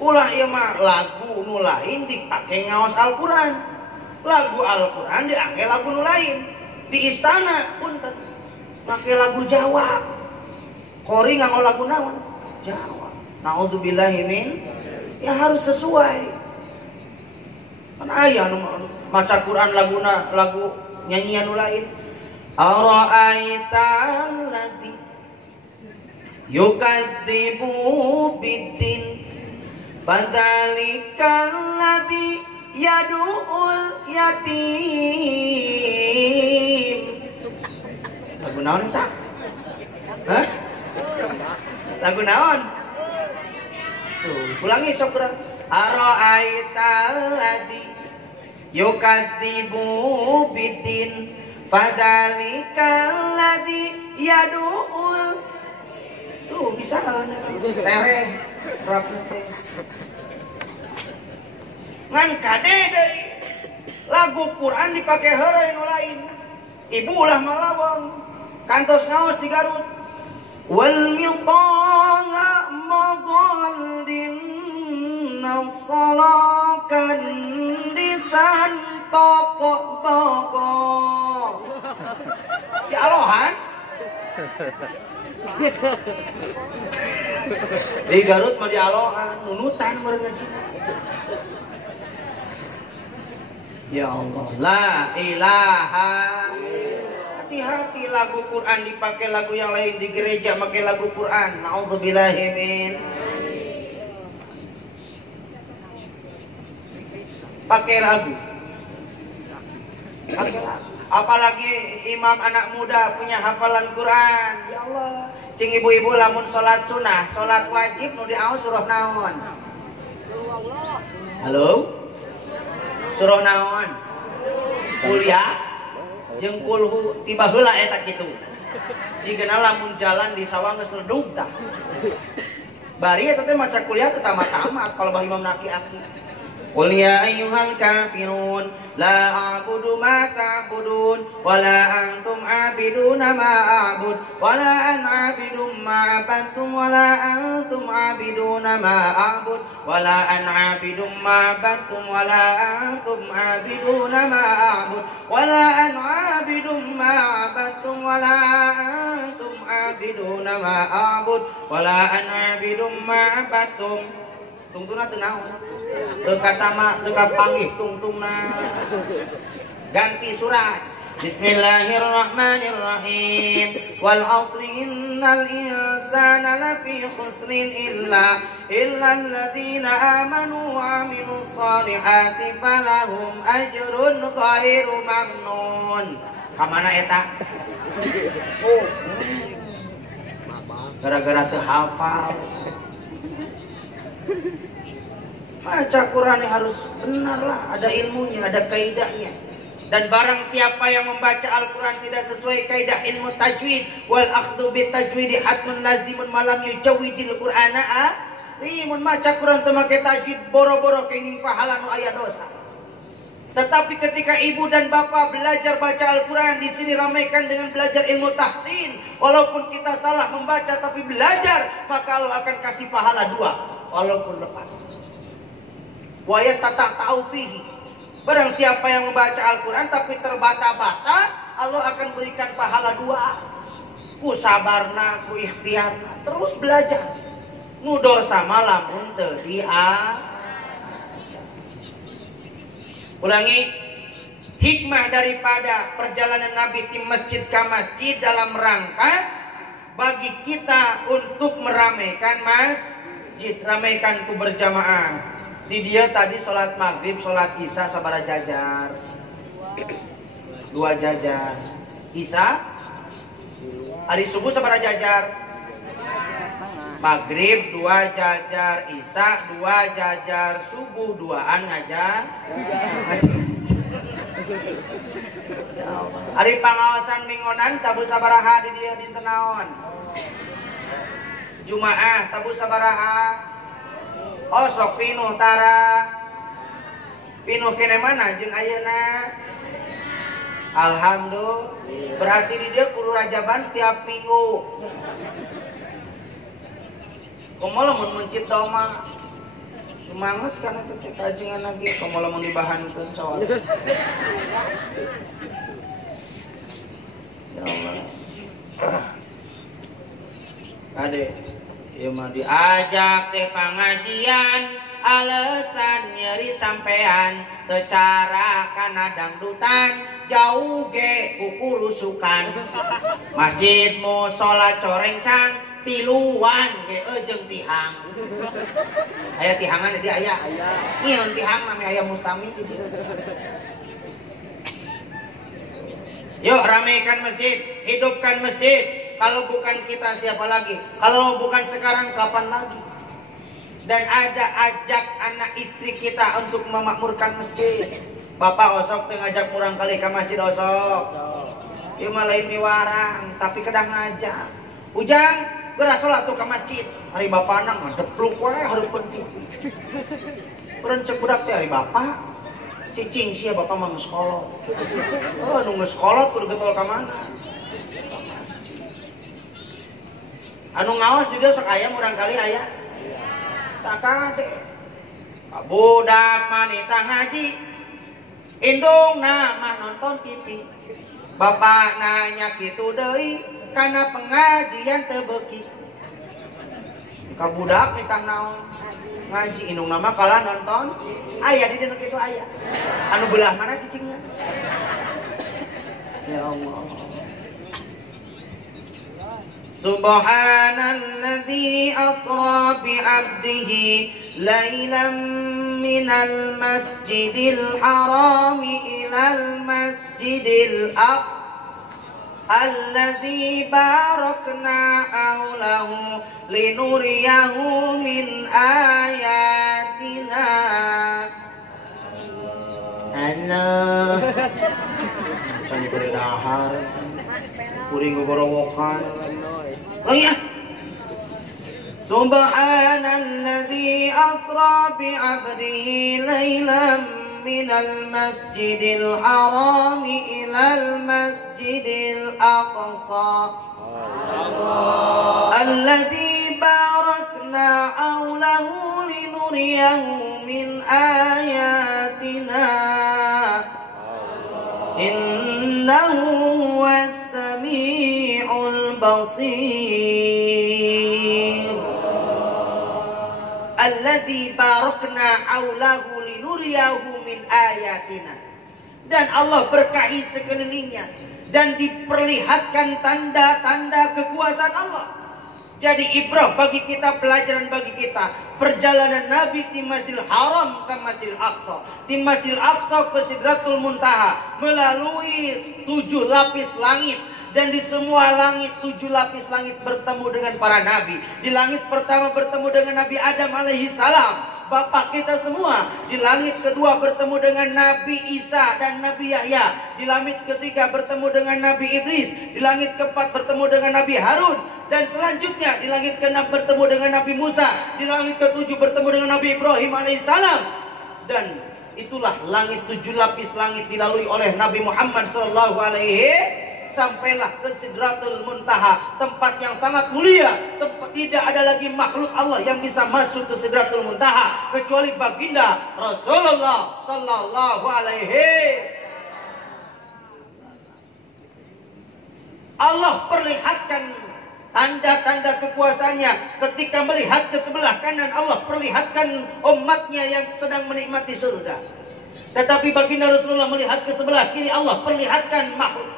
Ulah ieu mah lagu nu lain dipake ngaos Al-Qur'an. Lagu Al-Qur'an diangge lagu nu lain. Di istana punten make lagu Jawa. Kori nganggo lagu naon? Jawa. Nauzubillahi min, ya harus sesuai. Kan aya nu maca Quran laguna lagu nyanyian nu lain. Ara'aital ladzi yukadzibu biddin fadzalikal ladzi yad'ul yatim. Lagu naon eta? Hah? Lagu naon? Tuh, ulangi sok kurang. Ara'aital ladzi yukadzibu biddin fadzalikal ladzi yad'ul. Tuh bisa tereh rapna teh. Ngan kade deui. Lagu Quran dipake heureuy nu lain. Ibu ulah malawang. Kantos ngaos di Garut. Wal mitala madallin nasalakan disan toko-toko. Di alohan. Di Garut mah di alohan, nunutan meureun ngaji. Ya Allah, la ilaha. Hati-hati lagu Quran dipakai lagu yang lain, di gereja pakai lagu Quran. Nauzubillahi min. Pakai lagu. Pakai lagu. Apalagi imam anak muda punya hafalan Quran. Ya Allah, cing ibu-ibu lamun salat sunnah, salat wajib nu diaos surah naon? Halo? Surah naon? Kuliah jeung kulhu tiba heula eta kitu. Jigana lamun jalan di sawah geus ledug tah. Bari eta teh maca kuliah teh tamat-tamat kalau bah imam naki-aki. Qul ya ayyuhal kafirun la a'budu ma ta'budun wa la antum 'abiduna ma a'bud wa la ana 'abidum ma 'abadtum wa la antum 'abiduna ma a'bud wa la ana 'abidum ma 'abadtum wa la antum 'abiduna ma a'bud wa la ana 'abidum ma 'abadtum wa la antum 'abiduna ma a'bud wa la ana 'abidum ma 'abadtum. Tungtuna teu naon? Teu katama teu kapanggih tungtungna. Ganti surat. Bismillahirrahmanirrahim. Wal 'asri innal insana lafi khusrin illa alladziina aamanu wa 'amilus shalihati falahum ajrun ghairu mamnun. Ka mana eta? Oh. Gara-gara teu hafal. Baca Quran harus benar lah, ada ilmunya, ada kaidahnya. Dan barang siapa yang membaca Al-Quran tidak sesuai kaidah ilmu tajwid, wal akhdhu bit tajwidi hatmun lazimun malam yujawidil Qur'ana mun maca Quran teu make tajwid boro-boro kenging pahala nu aya dosa. Tetapi ketika ibu dan bapak belajar baca Al-Quran, di sini ramaikan dengan belajar ilmu tahsin. Walaupun kita salah membaca tapi belajar, maka Allah akan kasih pahala 2 walaupun lepas. Wa yatata'u fihi. Barang siapa yang membaca Al-Quran tapi terbata-bata, Allah akan berikan pahala 2. Ku sabarna, ku ikhtiarna, terus belajar. Nu dosa malamun teu dia. Ulangi, hikmah daripada perjalanan Nabi di masjid ke masjid dalam rangka bagi kita untuk meramaikan masjid, ramaikan ku berjamaah. Di dia tadi sholat maghrib, sholat isya sabaraha jajar? 2 jajar. Isya? Hari subuh sabaraha jajar? Maghrib 2 jajar, isya 2 jajar, subuh 2an ngajar. Hari pangawasan minggonan tabu sabaraha di dia dinten naon? Jumaah tabu sabaraha? Oh sok pinuh tara. Pinuh kene mana jeung ayeuna? Alhamdulillah. Berarti di dia kudu rajaban tiap minggu. Kumaha lamun mencit doma? Semangat karena teh kajengan lagi kamu lamun dibahankeun soal. Ya Allah. Ade, ieu mah diajak teh pangajian, alasan nyeri sampean, teu cara kana dangdutan, jauh ge kukurusukan. Masjid mushola corengcang, tiluan ge eujeng tihang. Aya tihangan di aya. Nyieun tihang mah aya mustami gitu. Yuk ramaikan masjid, hidupkan masjid. Kalau bukan kita siapa lagi? Kalau bukan sekarang kapan lagi? Dan ada ajak anak istri kita untuk memakmurkan masjid. Bapak osok teh ngajak murang kali ke masjid osok. Ieu mah lain miwarang, tapi kedang ngajak. Ujang, geura salat tuh ke masjid. Hari bapana mah depluk we hareupeun kitu. Urang cek budak teh hari bapak. Cicing sia bapak mah geus kolot. Nu geus kolot kudu getol ka mana? Anu ngaos di dieu sok aya murang kali aya. Tak kade. Budak manita ngaji. Indungna mah nonton TV. Bapak nanya kitu deui kana pengajian teu beuki. Ka budak nitah naon? Ngaji indungna mah kalah nonton. Aya di dieu kitu aya. Anu belah mana cicingna? Ya Allah. Subhanalladzi asra bi'abdihi lailan minal masjidil harami ilal masjidil aqsa alladzi barakna haulahu linuriyahu min ayatina. Allah can diberi dahar kuring gogorowokan lagi ya. Subhanalladzi asra bi'abdihi lailan minal masjidil harami ilal masjidil aqsa alladzi barakna haulahu linuriyahu min ayatina innahu huwas sami'ul basir. Alladzi barakna haulahu linuriyahu min ayatina. Dan Allah berkahi sekelilingnya dan diperlihatkan tanda-tanda kekuasaan Allah. Jadi ibrah bagi kita, pelajaran bagi kita. Perjalanan Nabi di Masjidil Haram ke Masjidil Aqsa, di Masjidil Aqsa ke Sidratul Muntaha, melalui 7 lapis langit. Dan di semua langit 7 lapis langit bertemu dengan para nabi. Di langit pertama bertemu dengan Nabi Adam alaihi salam, bapak kita semua. Di langit kedua bertemu dengan Nabi Isa dan Nabi Yahya. Di langit ketiga bertemu dengan Nabi Idris. Di langit keempat bertemu dengan Nabi Harun. Dan selanjutnya di langit keenam bertemu dengan Nabi Musa. Di langit ketujuh bertemu dengan Nabi Ibrahim alaihissalam. Dan itulah langit 7 lapis langit dilalui oleh Nabi Muhammad SAW. Sampailah ke Sidratul Muntaha, tempat yang sangat mulia. Tempat tidak ada lagi makhluk Allah yang bisa masuk ke Sidratul Muntaha kecuali baginda Rasulullah sallallahu alaihi. Allah perlihatkan tanda-tanda kekuasaannya ketika melihat ke sebelah kanan. Allah perlihatkan umatnya yang sedang menikmati surga. Tetapi baginda Rasulullah melihat ke sebelah kiri, Allah perlihatkan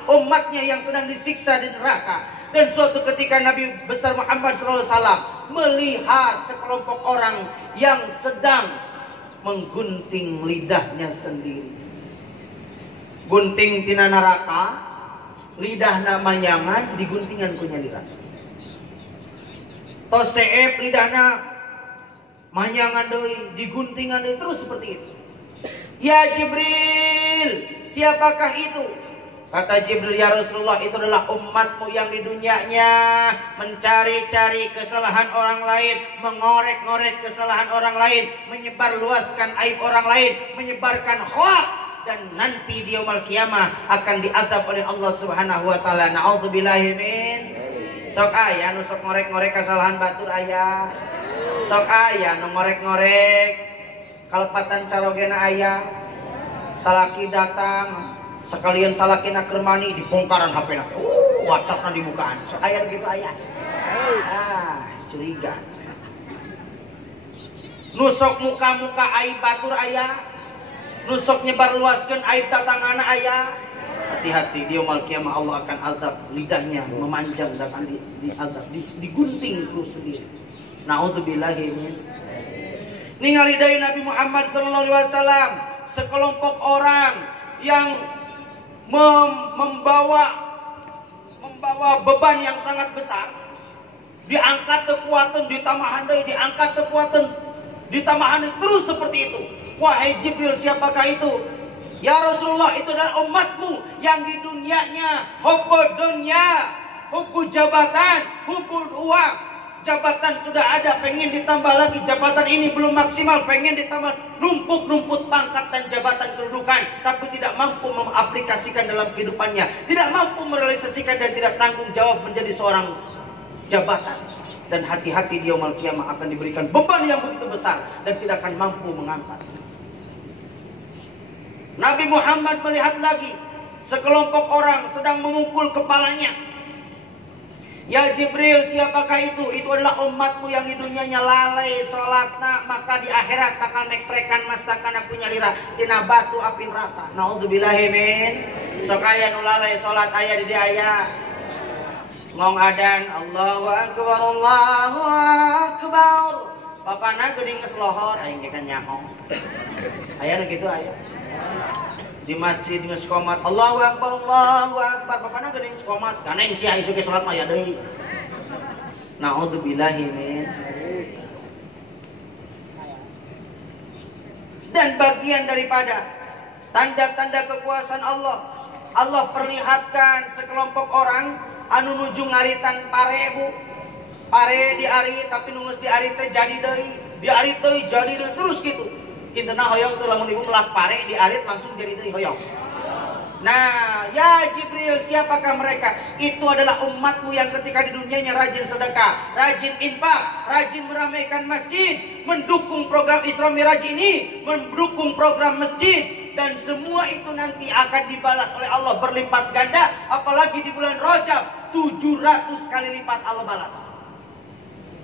umatnya yang sedang disiksa di neraka. Dan suatu ketika Nabi besar Muhammad SAW melihat sekelompok orang yang sedang menggunting lidahnya sendiri. Gunting tina neraka, lidahna manyangan diguntingan ku nyaliran. Toseep lidahna manyangan deui, diguntingan deui, terus seperti itu. Ya Jibril, siapakah itu? Kata Jibril, ya Rasulullah, itu adalah umatmu yang di dunianya mencari-cari kesalahan orang lain, mengorek-ngorek kesalahan orang lain, menyebarluaskan aib orang lain, menyebarkan hoak, dan nanti di yaumul kiamah akan diazab oleh Allah Subhanahu wa taala. Na'udzubillahi min. Sok aya nu sok ngorek-ngorek kesalahan batur aya. Sok aya nu ngorek-ngorek kalepatan carogena aya, salaki datang, sekalian salaki nak kermani dibongkaran HP na. WhatsApp na dibukaan. So aya gitu aya. Curiga. Nusok muka-muka aib batur aya, nusok nyebar luaskeun aib tatangana aya. Hati-hati, di yaumul kiamah Allah akan azab lidahnya memanjang dan akan digunting ku sendiri. Naudzubillahi min. Ningali dari Nabi Muhammad sallallahu alaihi wasallam sekelompok orang yang membawa beban yang sangat besar, diangkat kekuatan ditamahan deui, diangkat kekuatan ditamahan terus seperti itu. Wahai Jibril, siapakah itu? Ya Rasulullah, itu adalah umatmu yang di dunianya hubbu dunya, hubbu jabatan, hubbu uang. Jabatan sudah ada, pengen ditambah lagi. Jabatan ini belum maksimal, pengen ditambah. Numpuk-numpuk pangkat dan jabatan kedudukan, tapi tidak mampu mengaplikasikan dalam kehidupannya, tidak mampu merealisasikan dan tidak tanggung jawab menjadi seorang jabatan. Dan hati-hati, di yaumul kiamah akan diberikan beban yang begitu besar dan tidak akan mampu mengangkat. Nabi Muhammad melihat lagi sekelompok orang sedang memukul kepalanya. Ya Jibril, siapakah itu? Itu adalah umatmu yang di dunianya lalai salatna, maka di akhirat bakal nekprekan mastakana punya lira tina batu api neraka. Naudzubillahi min. Sok aya nu lalai salat aya di dia aya. Ngong adan Allahu akbar, Allahu akbar. Bapana geuning geus lohor aing ge kan nyaho. Aya nu kitu aya. Di masjid geus qomat Allahu akbar, Allahu akbar. Bapana geuning qomat kana ing sia isu ke salat mah aya deui. Naudzubillahi min. Dan bagian daripada tanda-tanda kekuasaan Allah, Allah perlihatkan sekelompok orang anu nuju ngaritan pare bu. Pare di ari tapi nunggus di ari teh jadi deui, di ari teh jadi deui terus gitu. Intena hoyong teh lamun ibu melak pare di arit langsung jadi deui hoyong. Nah, ya Jibril, siapakah mereka? Itu adalah umatmu yang ketika di dunianya rajin sedekah, rajin infak, rajin meramaikan masjid, mendukung program Isra Miraj ini, mendukung program masjid. Dan semua itu nanti akan dibalas oleh Allah berlipat ganda. Apalagi di bulan Rajab 700 kali lipat Allah balas.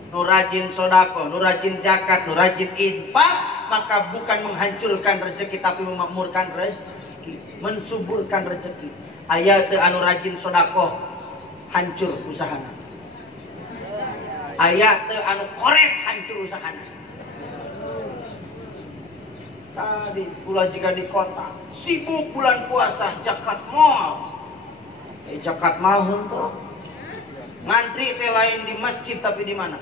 Nu rajin sodako, nu rajin zakat, nu rajin infak, maka bukan menghancurkan rezeki tapi memakmurkan rezeki, mensuburkan rezeki. Aya teu anu rajin sodako hancur usahana. Aya teu anu korek hancur usahana. Tadi pula jika di kota sibuk bulan puasa zakat mal. Zakat mal henteu. Ngantri teh lain di masjid tapi di mana?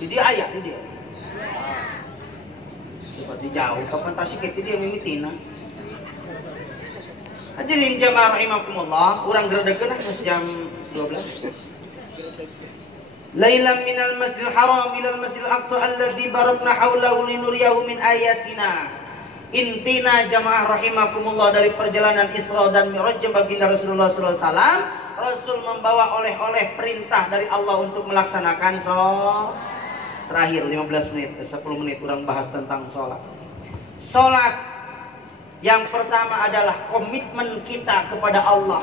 Di dia aya di dia. Seperti jauh kapan tasik itu dia mimitina. Hadirin jamaah rahimakumullah, urang geredekeun geus jam 12. Lailan minal masjidil haram ilal masjidil aqsa alladzi barakna haulahu linuriyahu min ayatina. Intina jamaah rahimakumullah dari perjalanan Isra dan Mi'raj baginda Rasulullah sallallahu alaihi wasallam, Rasul membawa oleh-oleh perintah dari Allah untuk melaksanakan sholat. Terakhir 15 menit, 10 menit orang bahas tentang sholat. Sholat yang pertama adalah komitmen kita kepada Allah.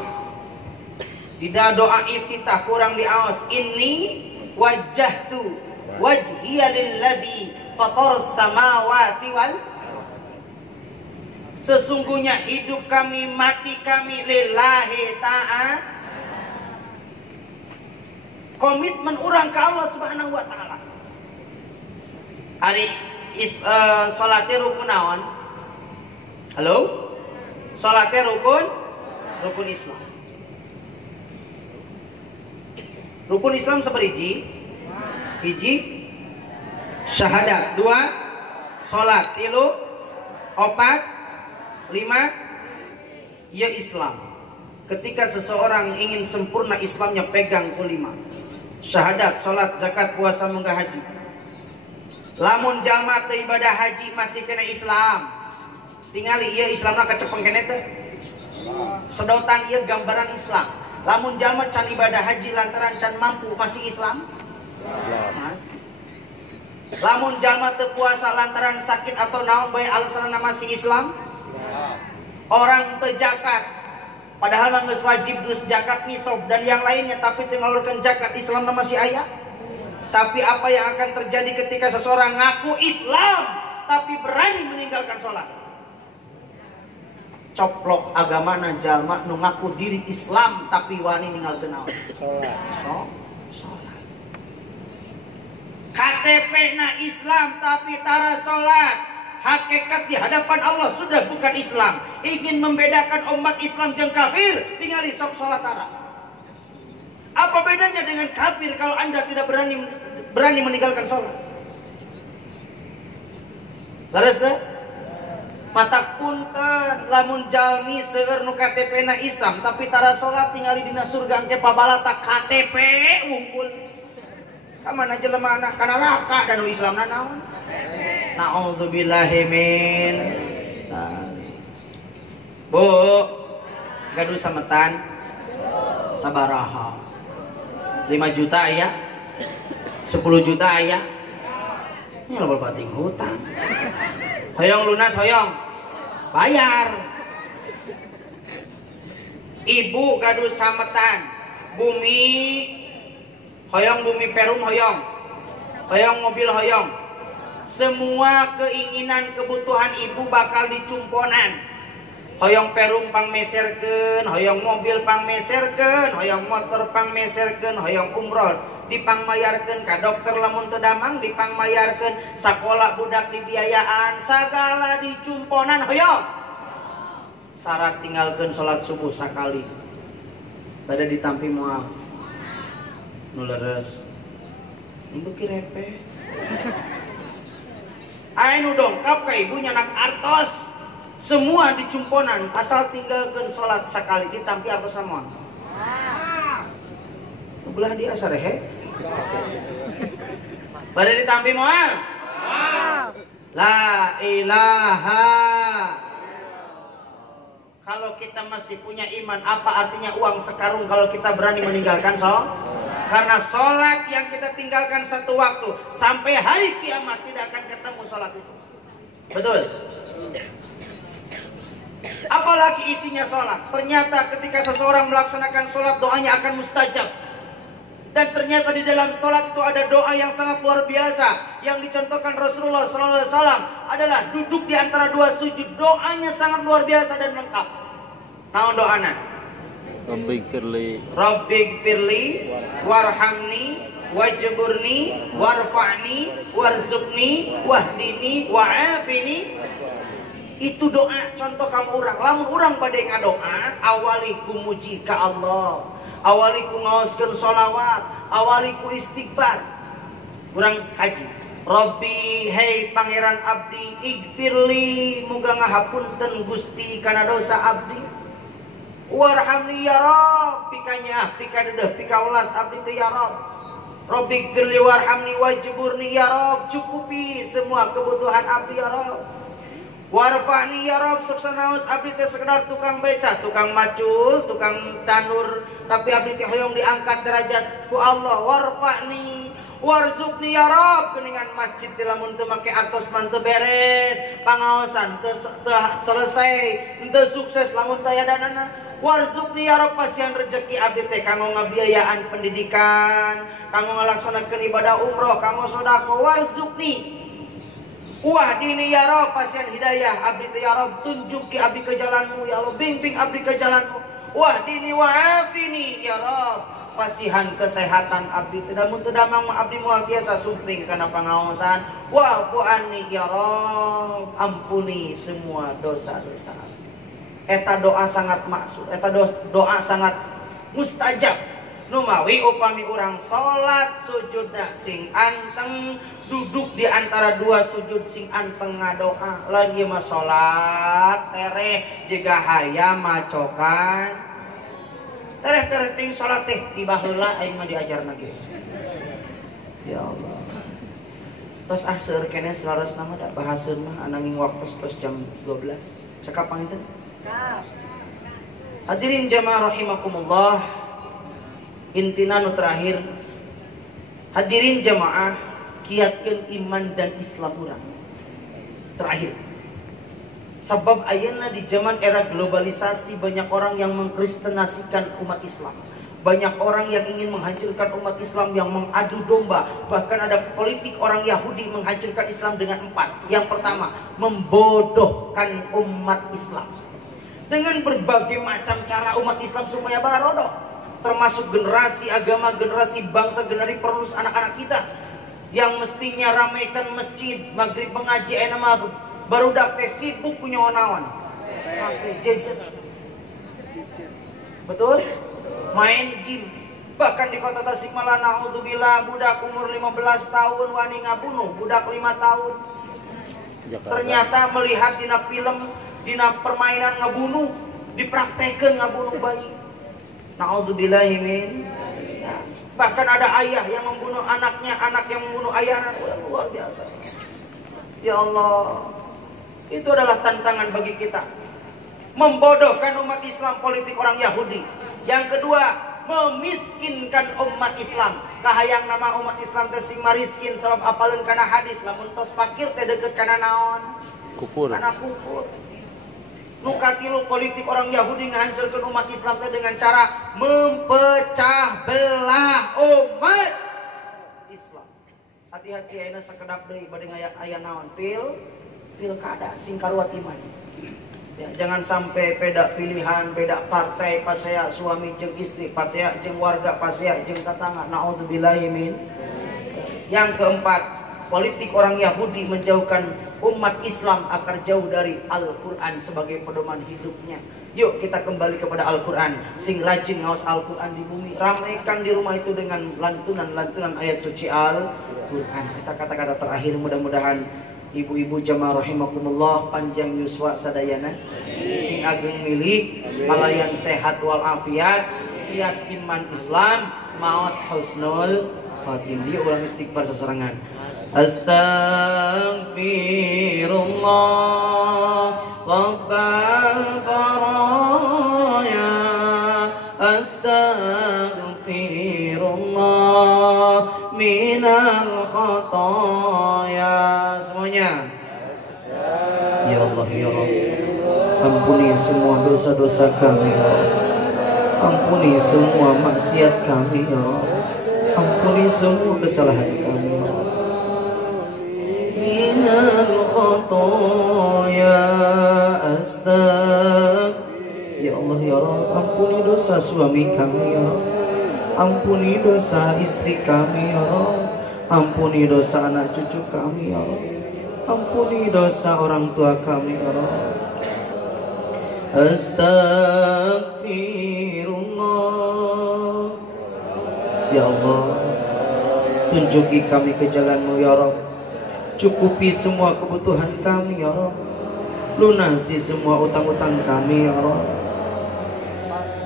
Di doa iftitah kurang diawas, inni wajjahtu wajhiya lilladzi fataras samawati wal. Sesungguhnya hidup kami, mati kami lillahi ta'ala. Komitmen orang ke Allah Subhanahu wa taala. Hari salatnya rukun naon? Halo? Salatnya rukun Islam. Rukun Islam seberiji? Hiji syahadat, 2 salat, 3 4 5 ya Islam. Ketika seseorang ingin sempurna Islamnya, pegang ku 5. Syahadat, salat, zakat, puasa, munggah haji. Lamun jalma teu ibadah haji masih kena Islam. Tingali ieu Islamna kacepeng keneh teh. Sedotan ieu gambaran Islam. Lamun jalma can ibadah haji lantaran can mampu, masih Islam? Masih. Lamun jalma teu puasa lantaran sakit atau naon bae alasanna masih Islam. Orang teu zakat padahal mah geus wajib geus zakat nisab dan yang lainnya tapi teu ngalurkeun zakat, Islam masih aya. Tapi apa yang akan terjadi ketika seseorang ngaku Islam tapi berani meninggalkan sholat? Coplok agamana jalma nu ngaku diri Islam tapi wani ninggalkeun naon? Sholat. KTP na Islam tapi tara sholat. Hakikat di hadapan Allah sudah bukan Islam. Ingin membedakan umat Islam jeung kafir, tingali sok sholat tara. Apa bedanya dengan kafir kalau Anda tidak berani meninggalkan sholat? Leres teh? Matak punten lamun jalmi seueur nu KTP-na Islam tapi tara sholat tingali dina surga engke pabalata KTP wungkul. Ka mana jelema anak kana neraka dan nu Islamna naon? Na'udzubillahi min. Bu, gaduh sametan sabaraha? 5 juta aya? 10 juta aya? Ini loba bating hutang. Hoyong lunas hoyong. Bayar. Ibu gaduh sametan. Bumi hoyong, bumi Perum hoyong. Hoyong mobil hoyong. Semua keinginan kebutuhan ibu bakal dicumponan. Hoyong Perum pangmeserkeun, hoyong mobil pangmeserkeun, hoyong motor pangmeserkeun, hoyong umroh dipangmayarkeun, ka dokter lamun teu damang dipangmayarkeun, sakola budak dibiayaan, sagala dicumponan hoyong. Syarat tinggalkeun salat subuh sakali. Bade ditampi moal. Nu leres. Ibu kirepe. Anu dongkap ka ibu nyanak artos. Semua dicumponan asal tinggalkeun salat sakali ditampi apa samon. Belah dia sarehe. Bade ditampi moal. La ilaha. Kalau kita masih punya iman, apa artinya uang sekarung kalau kita berani meninggalkan sholat? Karena sholat yang kita tinggalkan satu waktu sampai hari kiamat tidak akan ketemu sholat itu. Betul? Apalagi isinya sholat. Ternyata ketika seseorang melaksanakan sholat, doanya akan mustajab. Dan ternyata di dalam sholat itu ada doa yang sangat luar biasa. Yang dicontohkan Rasulullah SAW adalah duduk di antara dua sujud. Doanya sangat luar biasa dan lengkap. Naon doana? Rabbighfirli warhamni wajburni warfa'ni warzuqni wahdini wa'afini. Itu doa contoh kamu urang. Lamun urang bade ngadoa, awali ku muji ka Allah, awali ku ngaoskeun sholawat, awali ku istighfar. Urang kaji, Rabbi hei pangeran abdi, igfirli muga ngahapunten Gusti kana dosa abdi. Warhamni ya Rabb, pikanya pika dedeh pika ulas abdi teh ya Rabb. Rabbi gfirli warhamni wajburni ya Rabb, cukupi semua kebutuhan abdi ya Rabb. Warfa'ni ya Rabb, suksanaus abdi teh sekedar tukang beca, tukang macul, tukang tanur, tapi abdi teh hoyong diangkat derajat ku Allah. Warfa'ni warzuqni ya Rabb, geningan masjid teh lamun teu make artos man teu beres, pangaosan teu selesai, teu sukses lamun teu aya danana. Warzuqni ya Rabb, pasian rezeki abdi teh kanggo ngabiayaan pendidikan, kanggo ngalaksanakeun ibadah umroh, kanggo sedekah. Warzuqni wahdini ya Rabb, pasian hidayah abdi teh ya Rabb, tunjuki abdi ke jalanmu ya Allah, bimbing abdi ke jalanmu. Wahdini wa'afini ya Rabb, pasihan kesehatan abdi teh dan mun teu damang abdi moal tiasa sumping kana pangaosan. Wa'fu anni ya Rabb, ampuni semua dosa-dosa. Eta doa sangat maksud, eta doa sangat mustajab. Numawi upami urang salat sujudna sing anteng, duduk di antara dua sujud sing anteng ngadoa. Lain ieu mah salat tereh jiga hayam macokan. Tereh ting salat teh tiba heula aing mah diajarna ge. Ya Allah. Tos seueur keneh selaresna mah da bahaseun mah ananging waktu tos jam 12. Cekap panginten. Hadirin jamaah rahimakumullah. Intina nu terakhir, hadirin jamaah, kiatkeun iman dan Islam urang. Terakhir, sebab ayeuna di zaman era globalisasi banyak orang yang mengkristenasikan umat Islam. Banyak orang yang ingin menghancurkan umat Islam, yang mengadu domba. Bahkan ada politik orang Yahudi menghancurkan Islam dengan 4. Yang pertama, membodohkan umat Islam dengan berbagai macam cara umat Islam supaya bararodo. Termasuk generasi agama, generasi bangsa, generasi perlus anak-anak kita yang mestinya ramaikan masjid, maghrib mengaji, nama barudak teh sibuk punya onawan. HP gadget. Betul? Main game. Bahkan di kota Tasikmalaya, naudzubillah, budak umur 15 tahun wani ngabunuh budak 5 tahun. Ternyata melihat dina film, dina permainan ngabunuh, dipraktekeun ngabunuh bayi. Naudzubillahi min. Bahkan ada ayah yang membunuh anaknya, anak yang membunuh ayahnya. Luar biasa. Ya Allah, itu adalah tantangan bagi kita. Membodohkan umat Islam, politik orang Yahudi. Yang kedua, memiskinkan umat Islam. Kahayang nama umat Islam teh sing mariskin sabab apaleun kana hadis, lamun tos fakir teh deukeut kana naon? Kufur. Kana kufur. Nu katilu, politik orang Yahudi ngahancurkeun umat Islam teh dengan cara mempecah belah umat Islam. Hati-hati ayeuna sakedap deui bade aya naon? Pilkada sing karuat iman. Ya, jangan sampai beda pilihan, beda partai, pasea suami jeung istri, pasea jeung warga, pasea jeung tetangga. Naudzubillahi min. Yang keempat, politik orang Yahudi menjauhkan umat Islam agar jauh dari Al-Quran sebagai pedoman hidupnya. Yuk kita kembali kepada Al-Quran. Sing rajin ngaos Al-Quran di bumi, ramaikan di rumah itu dengan lantunan-lantunan ayat suci Al-Quran. Kita kata-kata terakhir, mudah-mudahan ibu-ibu jamaah rahimakumullah panjang yuswa sadayana, sing ageng milik, palayan sehat walafiat, kiat iman Islam, maot husnul khatimah. Yuk ulang istighfar seserangan. Astaghfirullah Rabbal baraya, astaghfirullah minal khataya. Semuanya. Ya Allah, ya Allah, ampuni semua dosa-dosa kami, ya Allah. Ampuni semua maksiat kami, ya Allah. Ampuni semua kesalahan kami, ya Allah. Minal khataya ya Allah, ya Allah, ampuni dosa suami kami, ya Allah. Ampuni dosa istri kami, ya Allah. Ampuni dosa anak cucu kami, ya Allah. Ampuni dosa orang tua kami, ya Allah. Astaghfirullah. Ya Allah, tunjuki kami ke jalan-Mu, ya Rabb. Cukupi semua kebutuhan kami, ya Rabb. Lunasi semua utang-utang kami, ya Rabb.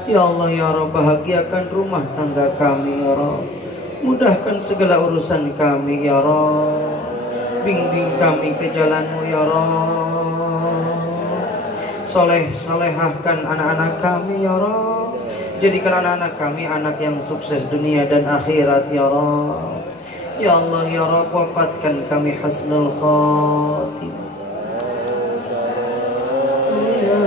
Ya Allah, ya Rabb, bahagiakan rumah tangga kami, ya Rabb. Mudahkan segala urusan kami, ya Rabb. Bimbing kami ke jalan-Mu, ya Rabb. Solehahkan anak-anak kami, ya Rabb. Jadikan anak-anak kami anak yang sukses dunia dan akhirat, ya Rabb. Ya Allah, ya Rabb, wafatkan kami hasnul khatimah. Ya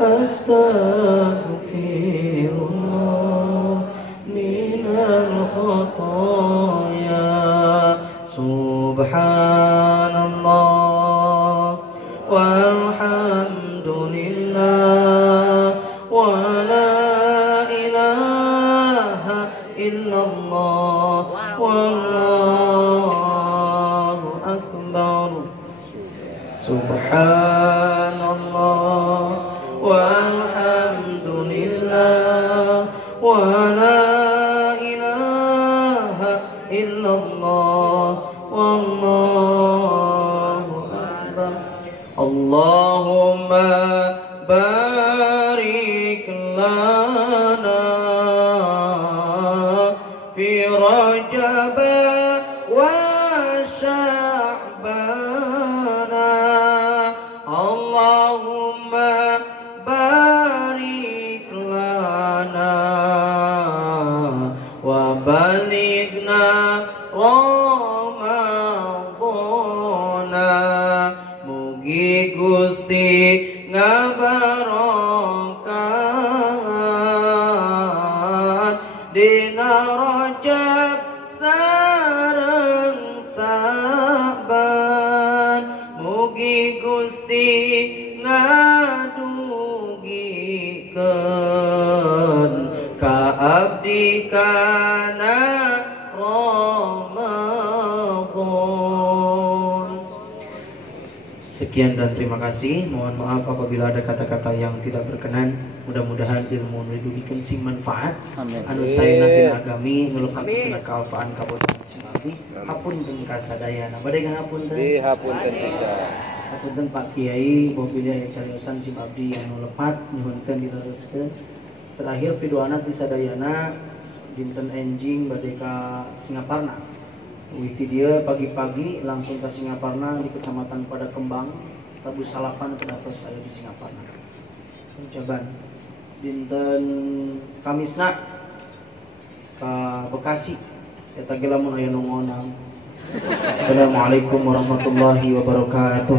astaghfirullah minal khataya. Subhanallah walhamdulillah wa la ilaha illallah wallahu akbar. Subhanallah walhamdulillah wa la ilaha illallah wallahu akbar. Allahumma barik lana fi Rajab wa Sya'bana. Allahumma barik lana wa balighna Rajab sareng Saban, mugi Gusti ngadugikeun ka abdi kana Ramadan. Sekian dan terima kasih. Mohon maaf apabila ada kata-kata yang tidak berkenan. Mudah-mudahan ilmu nuduhikeun sing manfaat. Anu saena tina agami nuleukeun kealfaan kabodohan sing abdi. Hapunten kasadayana. Bade ngahapunten. Dihapunten pisan. Hapunten Pak Kiai, boh pilih aya cariosan sim abdi anu lepat nyuhunkeun dilereskeun. Terakhir pidoana ti sadayana dinten enjing bade ka Singaparna. Witi dia pagi-pagi langsung ke Singaparna di kecamatan Pada Kembang, Tabu Salapan kedatos saya di Singaparna. Penjaban dinten Kamisna ke Bekasi. Eta ge lamun aya nu ngonang. Assalamualaikum warahmatullahi wabarakatuh.